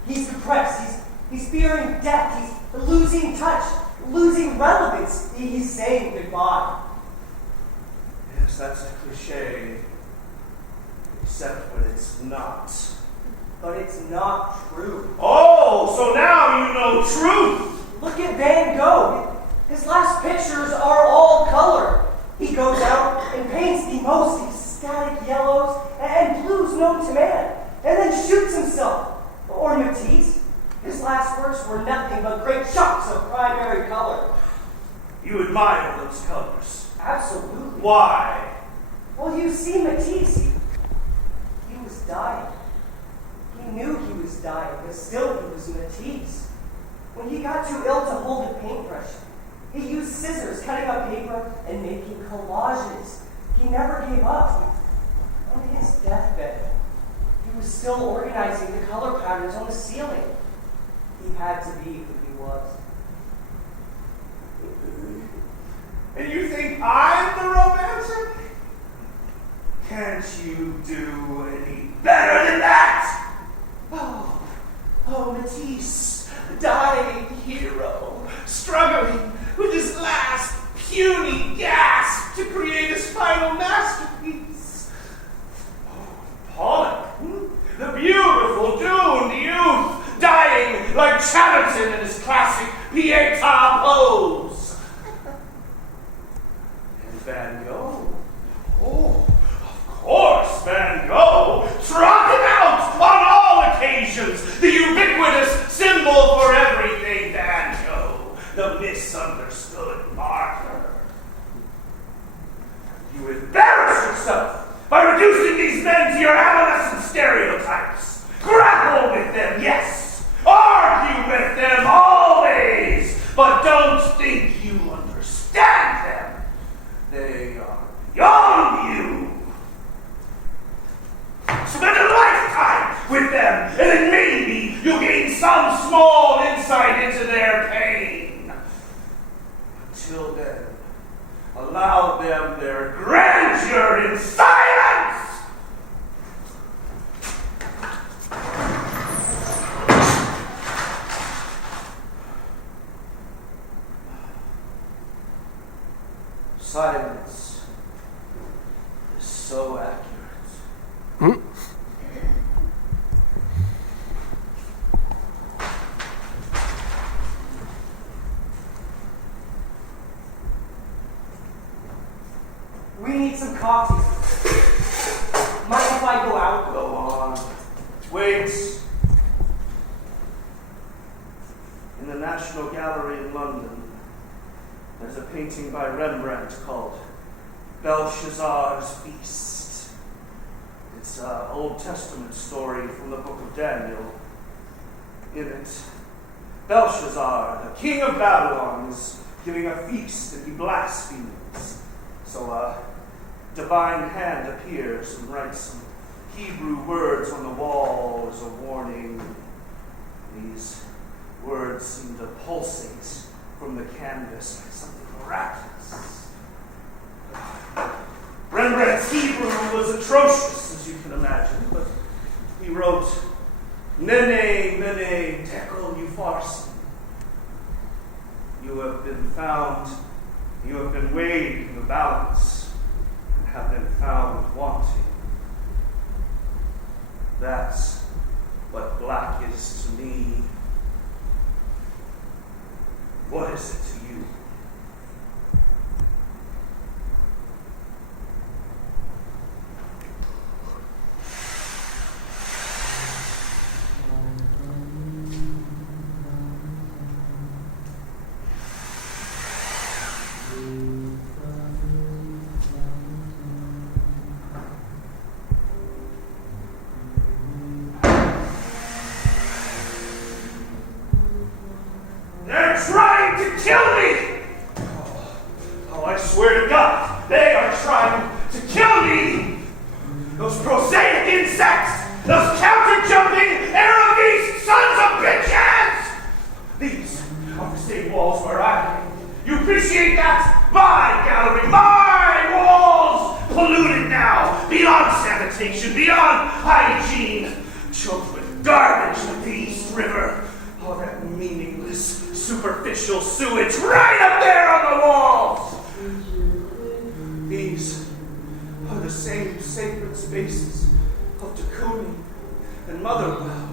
He's depressed. He's fearing death. He's losing touch, losing relevance. He's saying goodbye. Yes, that's a cliche. Except when it's not. But it's not true. Oh, so now you know truth. Look at Van Gogh. His last pictures are all color. He goes out and paints the most ecstatic yellows and blues known to man, and then shoots himself. Or Matisse. His last works were nothing but great chunks of primary color. You admire those colors. Absolutely. Why? Well, you see, Matisse, he was dying. He knew he was dying, but still he was Matisse. When he got too ill to hold a paintbrush, he used scissors, cutting up paper and making collages. He never gave up. On his deathbed, he was still organizing the color patterns on the ceiling. He had to be who he was. And you think I'm the romantic? Can't you do any better than that? Oh, Matisse, dying hero, struggling with his last puny gasp to create his final masterpiece. Oh, Pollock, the beautiful doomed youth, dying like Chatterton in his classic Pietà pose. And Van Gogh? Oh, of course, Van Gogh, trotted out on all occasions, the ubiquitous symbol for everything, Van Gogh, the misunderstood martyr. You embarrass yourself by reducing these men to your adolescent stereotypes. Grapple with them, yes. Argue with them always, but don't think you understand them. They are beyond you. Spend a lifetime with them, and then maybe you'll gain some small insight into their pain. Until then, allow them their grandeur in silence! Silence is so accurate. We need some coffee. Mind if I go out? Go on. Wait. In the National Gallery in London, there's a painting by Rembrandt called Belshazzar's Feast. It's It's an Old Testament story from the book of Daniel. In it, Belshazzar, the king of Babylon, is giving a feast and he blasphemes. So a divine hand appears and writes some Hebrew words on the wall as a warning. These words seem to pulsate from the canvas like something miraculous. Rembrandt's Hebrew was atrocious, as you can imagine, but he wrote, Nene, Mene, Tekel, Upharsin. You have been found, you have been weighed in the balance, and have been found wanting. That's what black is to me. What is it to you? They're trying to kill me! Oh, I swear to God, they are trying to kill me! Those prosaic insects! Those counter-jumping, arrow-beast sons of bitches! These are the same walls where I live. You appreciate that? My gallery, my walls! Polluted now, beyond sanitation, beyond hygiene. Choked with garbage like the East River. All that meaningless, superficial sewage right up there on the walls! These are the same sacred spaces of de Kooning and Motherwell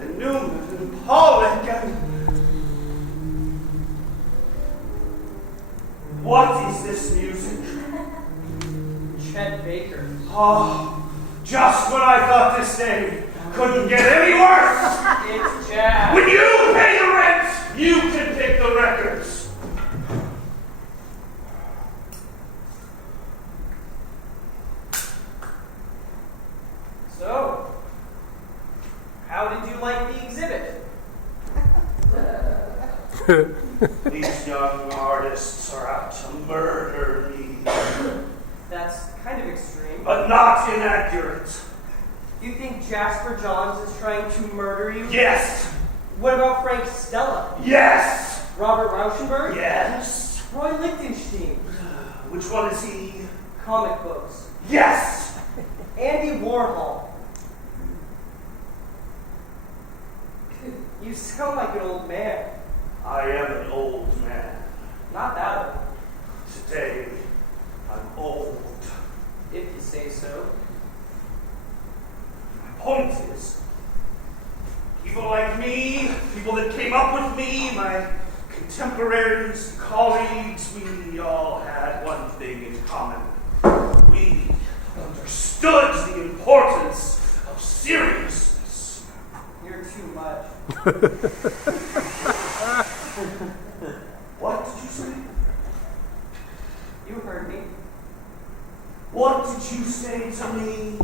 and Newman and Pollock and... What is this music? Chet Baker. Oh, just when I thought this day couldn't get any worse! It's jazz. When you pay the rent, you can pick the records. So, how did you like the exhibit? These young artists are out to murder me. That's kind of extreme. But not inaccurate. You think Jasper Johns is trying to murder you? Yes! What about Frank Stella? Yes! Robert Rauschenberg? Yes! Roy Lichtenstein? Which one is he? Comic books. Yes! Andy Warhol? You sound like an old man. I am an old man. Not that old, Today, I'm old. if you say so. My point is, people like me, people that came up with me, my contemporaries, colleagues, we all had one thing in common. We understood the importance of seriousness. You're too much. What did you say? You heard me. What did you say to me?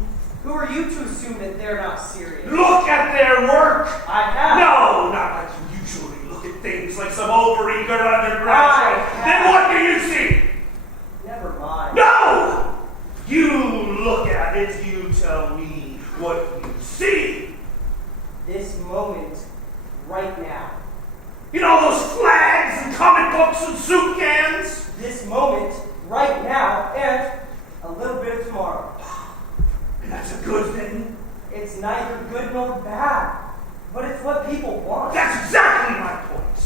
Who are you to assume that they're not serious? Look at their work! I have. No, not like you usually look at things like some overeager undergraduate. I Then have. what do you see? Never mind. No! You look at it, you tell me what you see. This moment, right now. You know those flags and comic books and soup cans? This moment, right now, and a little bit of tomorrow. And that's a good thing? It's neither good nor bad, but it's what people want. That's exactly my point.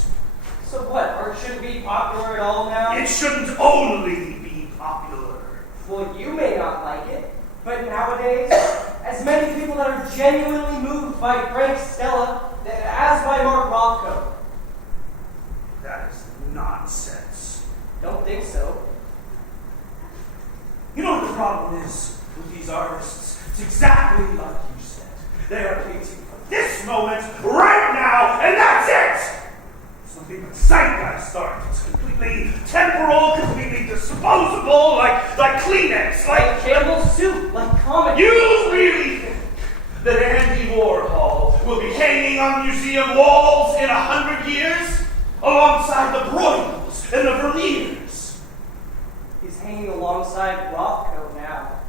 So what, art shouldn't be popular at all now? It shouldn't only be popular. Well, you may not like it, but nowadays, as many people that are genuinely moved by Frank Stella as by Mark Rothko. That is nonsense. Don't think so. You know what the problem is with these artists? It's exactly like you said. They are painting for this moment, right now, and that's it! It's nothing but zeitgeist art. It's completely temporal, completely disposable, like Kleenex, Like Campbell's soup, like comic. You really that Andy Warhol will be hanging on museum walls in 100 years alongside the Broyles and the Vermeers? He's hanging alongside Rothko now.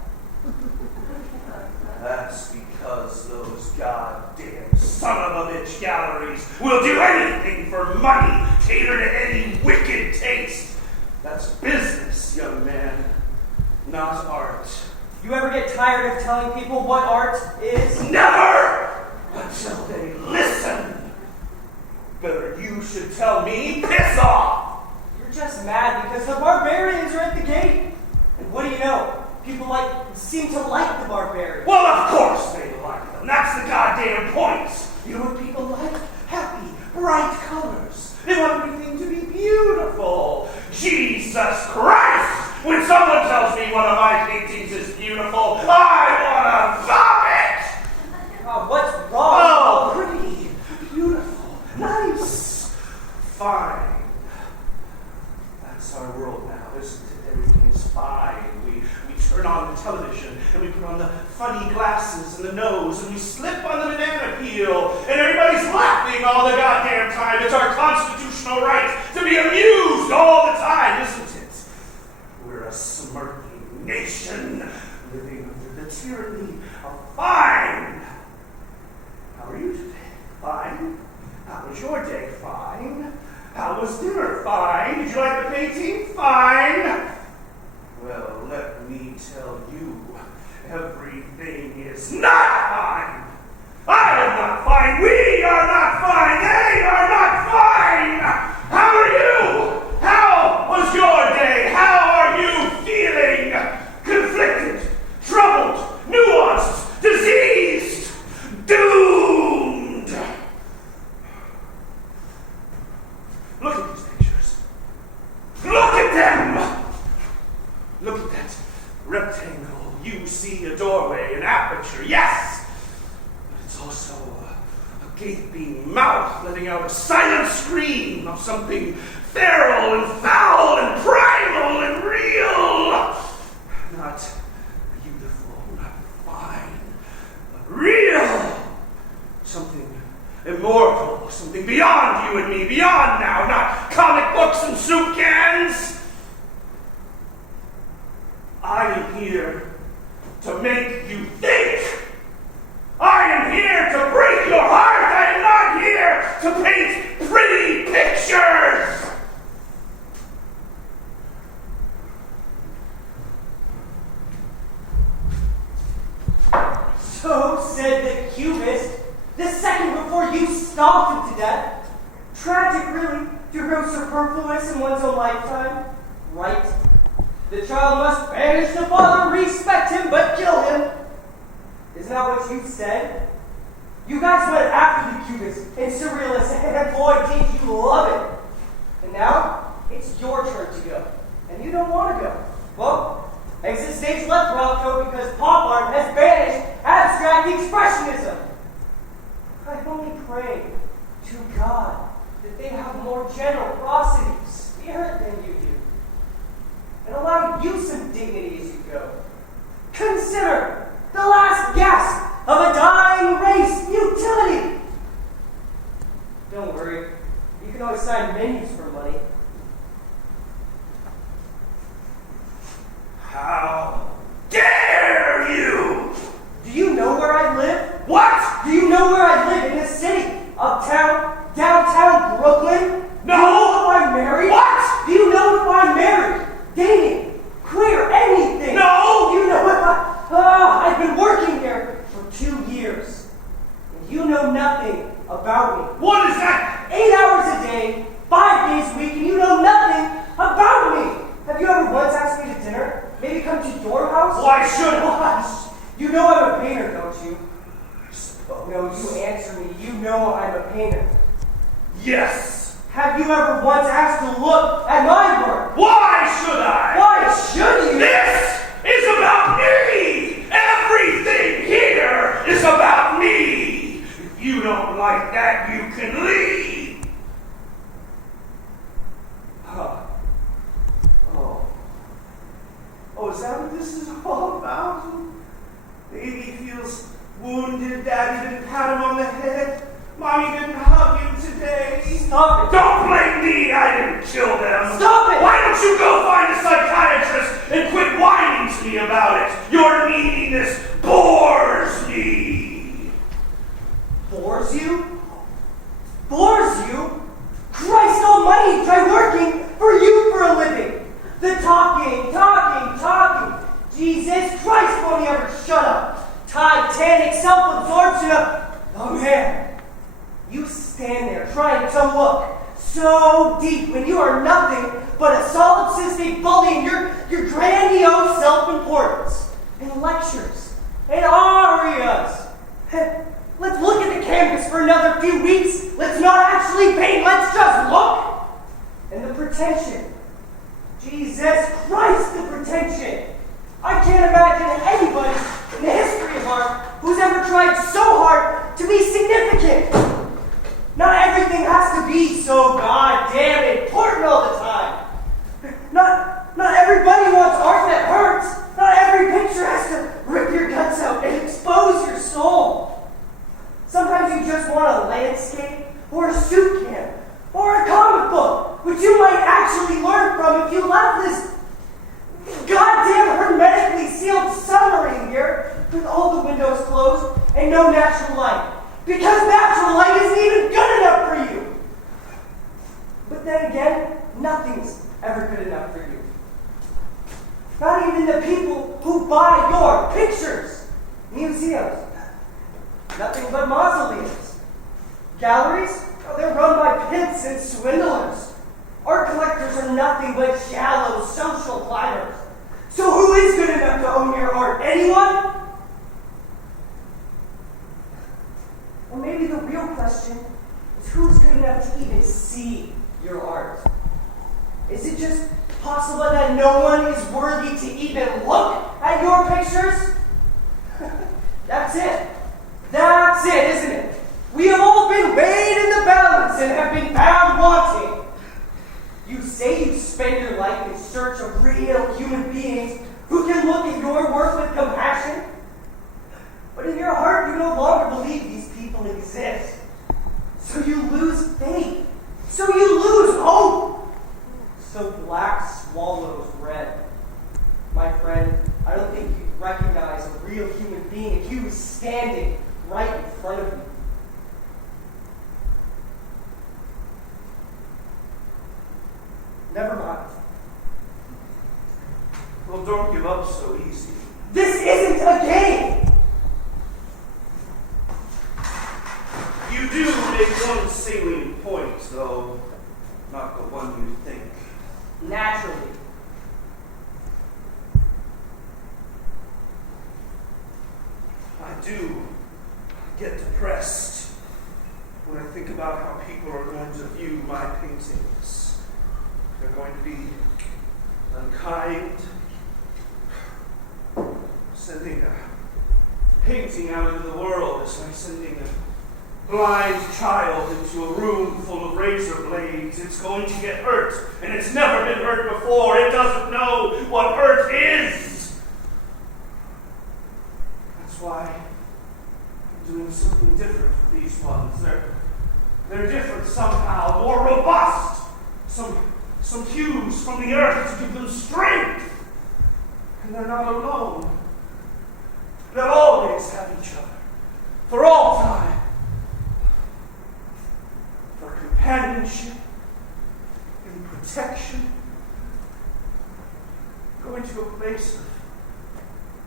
That's because those goddamn son of a bitch galleries will do anything for money, cater to any wicked taste. That's business, young man, not art. You ever get tired of telling people what art is? Never! Until they listen. Better you should tell me, piss off! You're just mad because the barbarians are at the gate. And what do you know? People seem to like the barbarians. Well, of course they like them. That's the goddamn point. You know what people like? Happy, bright colors. They want everything to be beautiful. Jesus Christ! When someone tells me one of my paintings is beautiful, I want to vomit! What's wrong? Oh, pretty, beautiful, nice, fine. That's our world now, isn't it? Everything is fine. We turn on the television, and we put on the funny glasses and the nose, and we slip on the banana peel, and everybody's laughing all the goddamn time. It's our constitutional right to be amused all the time, isn't it? We're a smirking nation living under the tyranny of fine. How are you today? Fine. How was your day? Fine. How was dinner? Fine. Did you like the painting? Fine. Well, let me tell you, everything is not fine. I am not fine. We are not fine. They are not fine. How are you? How was your day? How are you feeling? Conflicted, troubled, nuanced, diseased, doomed. Look at these pictures. Look at them. Look at that rectangle. You see a doorway, an aperture, yes. But it's also a gaping mouth letting out a silent scream of something feral and foul and primal and real. Not beautiful, not fine, but real. Something immortal, something beyond you and me, beyond now, not comic books and soup cans. I am here to make you think. I am here to break your heart. I am not here to paint pretty pictures. So said the cubist, the second before you stomped him to death. Tragic, really, to grow superfluous in one's own lifetime. Right? The child must banish the father, respect him, but kill him. Isn't that what you said? You guys went after the cubists and surrealists, and boy, did you love it. And now, it's your turn to go. And you don't want to go. Well, exit stage left, Rothko, because pop art has banished abstract expressionism. I only pray to God that they have more generosity of spirit than you do. And allow you some dignity as you go. Consider the last gasp of a dying race utility. Don't worry, you can always sign menus for money. How dare you! Do you know where I live? What? Do you know where I live in the city? Uptown? Downtown Brooklyn? No! Do you know if I'm married? What? Do you know if I'm married? Dating? Queer? Anything? No! Do you know if I've been working here for 2 years. And you know nothing about me. What is that? 8 hours a day, 5 days a week, and you know nothing about me. Have you ever once asked me to dinner? Maybe come to your house? Why should I? Why? You know I'm a painter, don't you? I suppose. No, you answer me. You know I'm a painter. Yes. Have you ever once asked to look at my work? Why should I? Why should you? This is about me. Everything here is about me. If you don't like that, you can leave. Huh. Oh, is that what this is all about? Baby feels wounded pat him on the head. Mommy didn't hug him today. Stop it. Don't blame me. I didn't kill them. Stop it. Why don't you go find a psychiatrist and quit whining to me about it? Your neediness bores me. Bores you? Bores you? Christ almighty, try working for you for a living. The talking. Jesus Christ, won't you ever shut up? Titanic self-absorption of, oh man. You stand there trying to look so deep when you are nothing but a solipsistic bully in your grandiose self-importance. And lectures. And arias. Let's look at the canvas for another few weeks. Let's not actually paint. Let's just look. And the pretension. Jesus Christ, the pretension. I can't imagine anybody in the history of art who's ever tried so hard to be significant. Not everything has to be so goddamn important all the time. Not everybody wants art that hurts. Not every picture has to rip your guts out and expose your soul. Sometimes you just want a landscape or a soup can or a comic book, which you might actually learn from if you left this goddamn hermetically sealed submarine here with all the windows closed and no natural light. Because natural light isn't even good enough for you. But then again, nothing's ever good enough for you. Not even the people who buy your pictures. Museums. Nothing but mausoleums. Galleries? Oh, they're run by pimps and swindlers. Art collectors are nothing but shallow social climbers. So who is good enough to own your art? Anyone? Or maybe the real question is who's good enough to even see your art? Is it just possible that no one is worthy to even look at your pictures? That's it. That's it, isn't it? We have all been weighed in the balance and have been found wanting. You say you spend your life in search of real human beings who can look at your work with compassion. But in your heart, you no longer believe these people exist. So you lose faith. So you lose hope. So black swallows red. My friend, I don't think you recognize a real human being if he was standing right in front of you. Never mind. Well, don't give up so easy. This isn't a game! You do make one salient point, though not the one you think. Naturally. I do get depressed when I think about how people are going to view my paintings. They're going to be unkind. Sending a painting out into the world is like sending a blind child into a room full of razor blades. It's going to get hurt, and it's never been hurt before. It doesn't know what hurt is. That's why I'm doing something different for these ones. They're different somehow, more robust. Some cues from the earth to give them strength. And they're not alone. They'll always have each other. For all time. For companionship and protection. Go into a place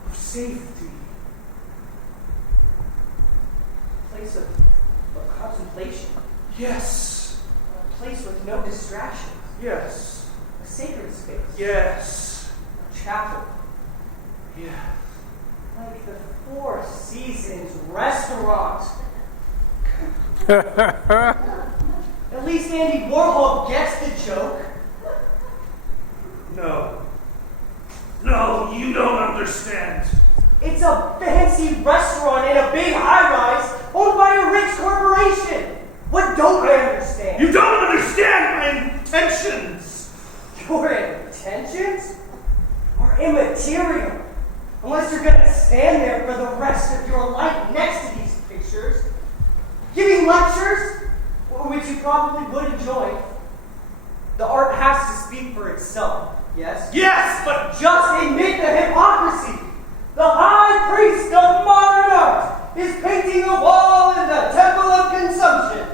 of safety. A place of contemplation. Yes. A place with no distractions. Yes. A sacred space. Yes. A chapel. Yes. Like the Four Seasons restaurant. At least Andy Warhol gets the joke. No, you don't understand. It's a fancy restaurant in a big high-rise owned by a rich corporation. What don't I understand? You don't understand my intentions. Your intentions are immaterial. Unless you're going to stand there for the rest of your life next to these pictures Giving lectures, which you probably would enjoy. The art has to speak for itself, yes? Yes, but Just admit the hypocrisy. The high priest of modern art is painting a wall in the temple of consumption.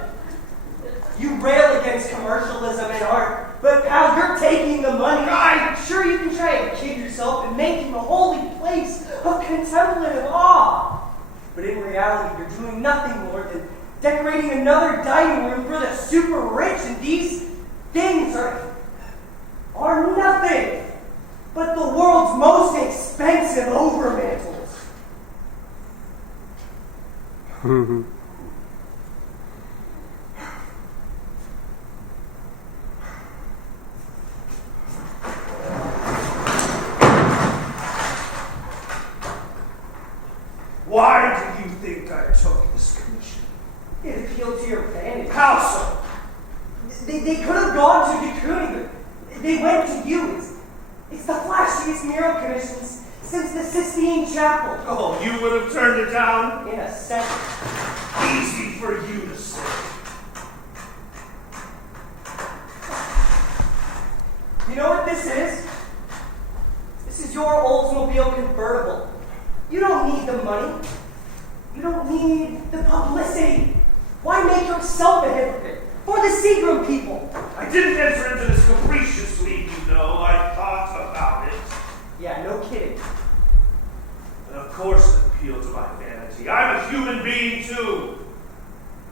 You rail against commercialism in art, but pal, you're taking the money. I'm sure you can try and kid yourself and make him a holy place of contemplative awe. But in reality, you're doing nothing more than decorating another dining room for the super rich, and these things are nothing but the world's most expensive overmantles. why do you think I took this commission? It appealed to your vanity. How so? They could have gone to de Kooning, but they went to you. It's the flashiest mural commissions since the Sistine Chapel. Oh, you would have turned it down? In a second. Easy for you to say. You know what this is? This is your Oldsmobile convertible. You don't need the money. You don't need the publicity. Why make yourself a hypocrite? For the Seagram people. I didn't enter into this capriciously, you know. I thought about it. Yeah, no kidding. And of course it appealed to my vanity. I'm a human being too.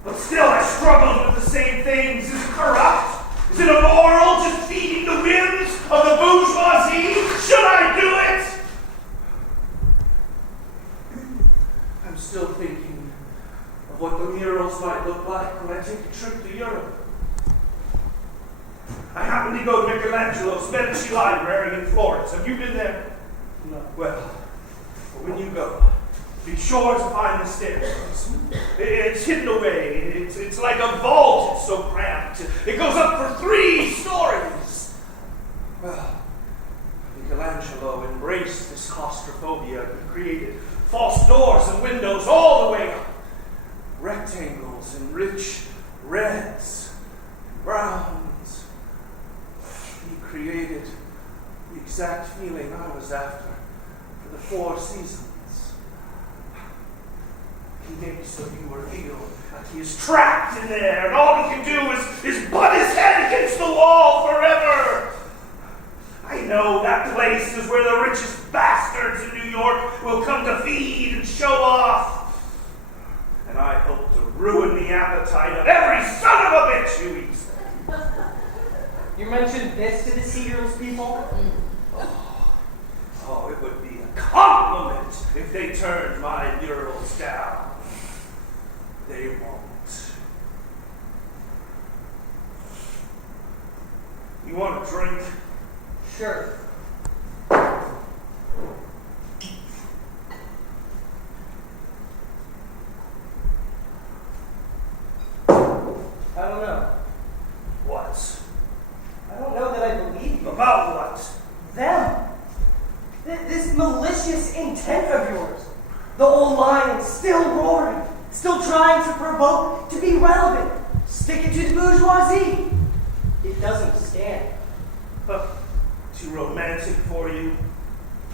But still I struggled with the same things. Is it corrupt? Is it immoral, just feeding the whims of the bourgeoisie? Should I do it? I'm still thinking of what the murals might look like when I take a trip to Europe. I happened to go to Michelangelo's Medici Library in Florence. Have you been there? No. Well, when you go, be sure to find the staircase. It's hidden away. It's like a vault. It's so cramped. It goes up for 3 stories. Well, Michelangelo embraced this claustrophobia and created false doors and windows all the way up. Rectangles and rich reds and browns. He created the exact feeling I was after for the 4 seasons. He makes the viewer feel like he is trapped in there, and all he can do is butt his head against the wall forever. I know that place is where the richest bastards in New York will come to feed and show off. And I hope to ruin the appetite of every son of a bitch who eats them. You mentioned this to the Seagram's people? Oh, it would be a compliment if they turned my murals down. They won't. You want a drink? Sure. I don't know. What? I don't know that I believe you. About what? Them. This malicious intent of yours. The old lion still roaring, still trying to provoke, to be relevant. Stick it to the bourgeoisie. It doesn't stand. Too romantic for you?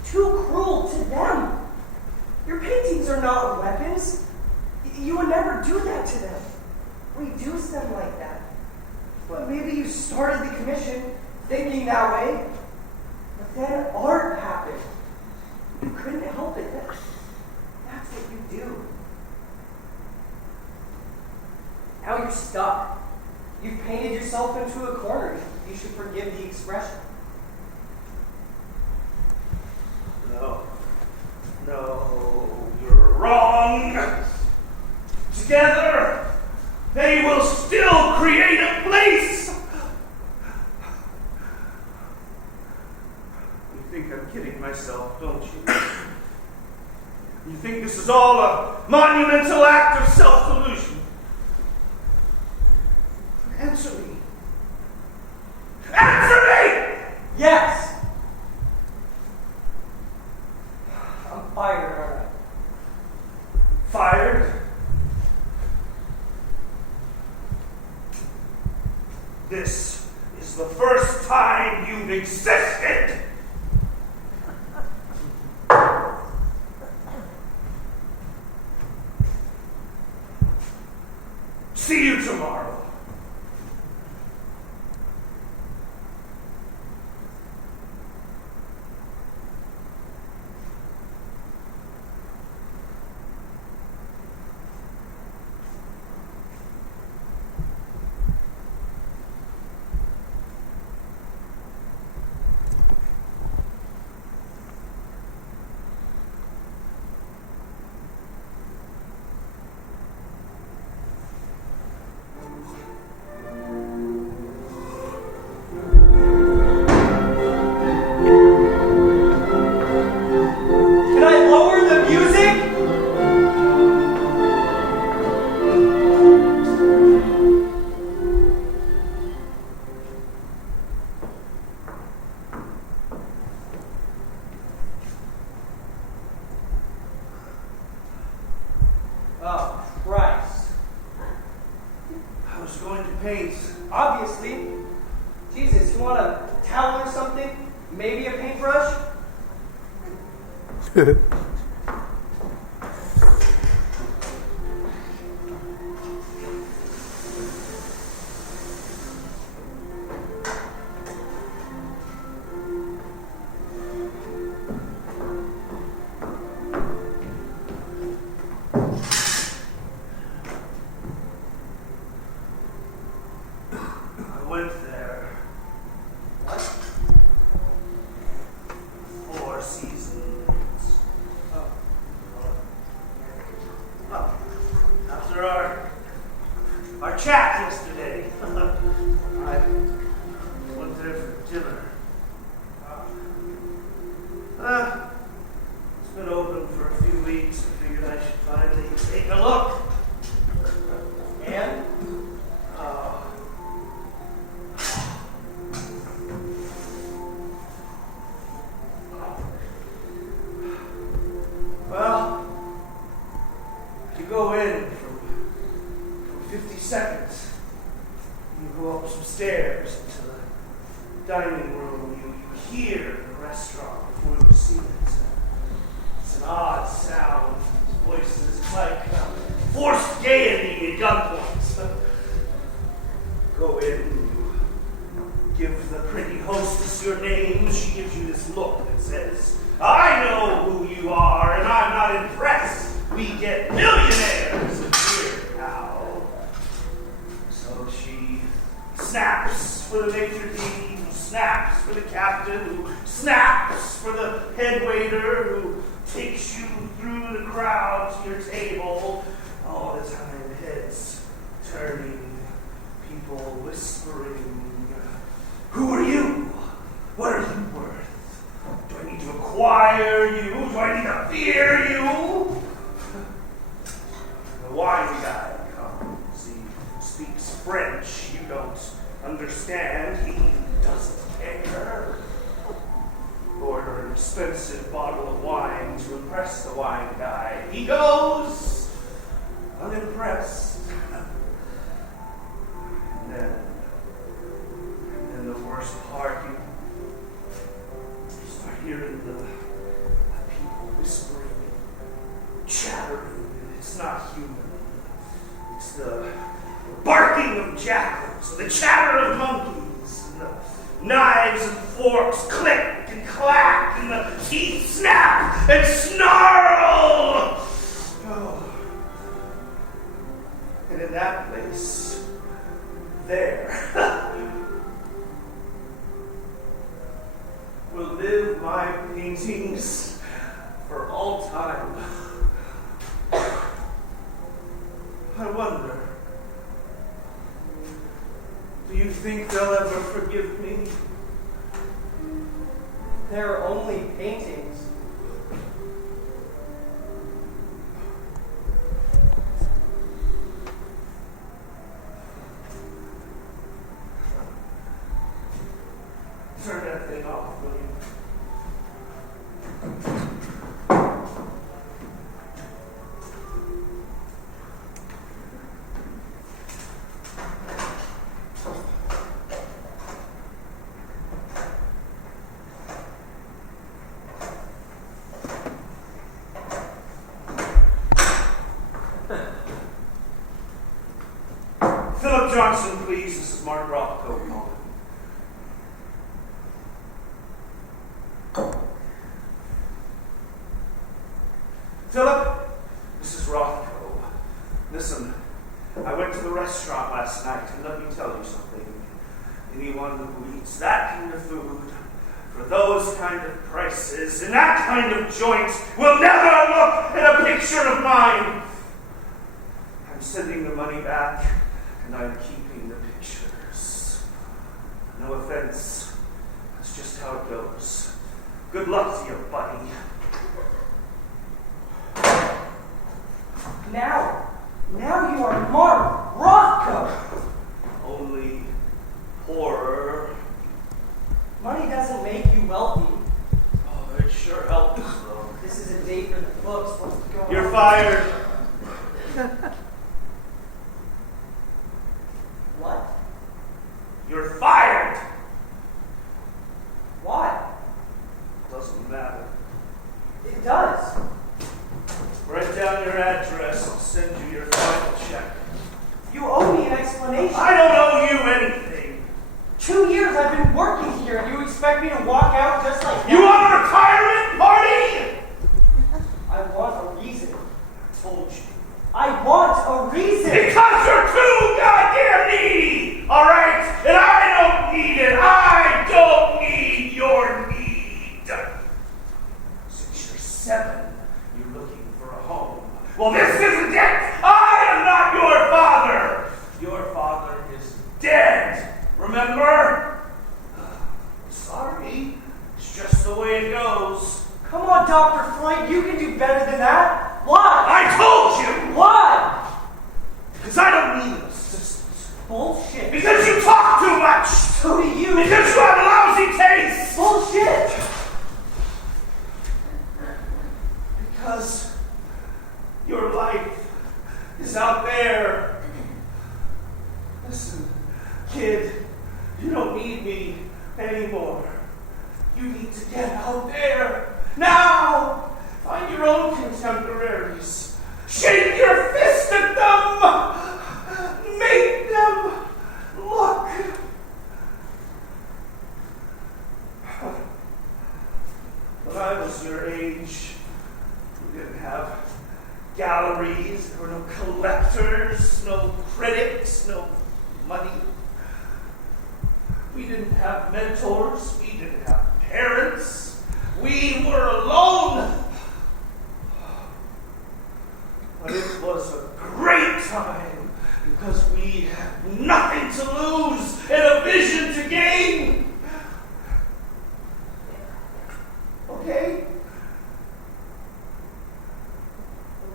Too cruel to them. Your paintings are not weapons. You would never do that to them. Reduce them like that. But maybe you started the commission thinking that way. But then art happened. You couldn't help it. That's what you do. Now you're stuck. You've painted yourself into a corner. You should forgive the expression. No, you're wrong. Together, they will still create a place. You think I'm kidding myself, don't you? You think this is all a monumental act of self-delusion? Answer me. Answer me! Yes! I'm fired, aren't I? Fired? This is the first time you've existed! See you tomorrow. Obviously. Jesus, you want a towel or something? Maybe a paintbrush? Our chat yesterday. I went there for dinner. It's been open for a few weeks. I figured I should finally take a look. And? Well, you go in from 50 seconds. You go up some stairs into the dining room. You hear the restaurant before you see it. It's an odd sound. Voices like forced gaiety at gunpoint. Go in. You give the pretty hostess your name. She gives you this look that says, "I know who you are, and I'm not impressed. We get millionaires here now." So she snaps for the maitre d', who snaps for the captain, who snaps for the head waiter, who takes you through the crowd to your table. All the time, heads turning, people whispering. Who are you? What are you worth? Do I need to acquire you? Do I need to fear you? The wine guy comes. He speaks French. You don't understand. He doesn't care. Order an expensive bottle of wine to impress the wine guy. He goes unimpressed. And then the worst part, you start hearing the people whispering, chattering, and it's not human. It's the barking of jackals, the chatter of monkeys, and the knives and forks click and clack, and the teeth snap and snarl. Oh. And in that place, there, will live my paintings for all time. I wonder, do you think they'll ever forgive me? They're only paintings. Turn that thing off, will you? Johnson, please. This is Mark Rothko calling. Philip, this is Rothko. Listen, I went to the restaurant last night, and let me tell you something. Anyone who eats that kind of food, for those kind of prices, in that kind of joint, will never look at a picture of mine. I'm sending the money back, and I'm keeping the pictures. No offense. That's just how it goes. Good luck to you, buddy. Now you are Mark Rothko. Only poorer. Money doesn't make you wealthy. Oh, it sure helps, though. This is a date for the books. What's going on? You're fired. What? You're fired. Why? Doesn't matter. It does. Write down your address. I'll send you your final check. You owe me an explanation. I don't owe you anything. 2 years I've been working here, and you expect me to walk out just like that? You want a retirement party? I want a reason. I told you. I want a reason. Because you're too goddamn needy, all right? And I don't need it. I don't need your need. Since you're 7, you're looking for a home. Well, this isn't it. I am not your father. Your father is dead. Remember? Sorry. It's just the way it goes. Come on, Dr. Freud, you can do better than that. Why? I told you. Why? Because I don't need an assistant. Bullshit. Because you talk too much. So do you. Because you have lousy taste. Bullshit. Because your life is out there. Listen, kid, you don't need me anymore. You need to get out there. Now, find your own contemporaries. Shake your fist at them. Make them look. When I was your age, we didn't have galleries, there were no collectors, no critics, no money. We didn't have mentors, we didn't have parents, we were alone. But it was a great time because we had nothing to lose and a vision to gain. Okay?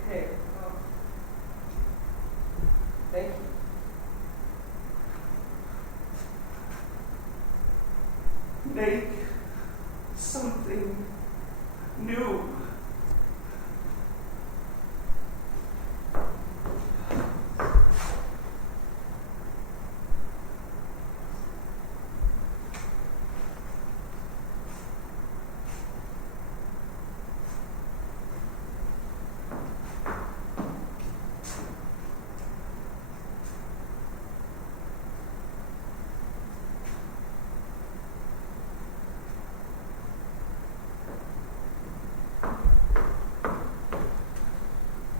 Okay. Thank you. Make something new.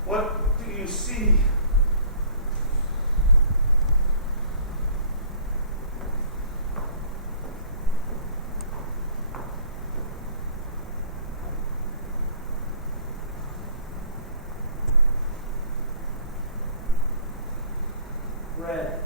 What do you see? Red.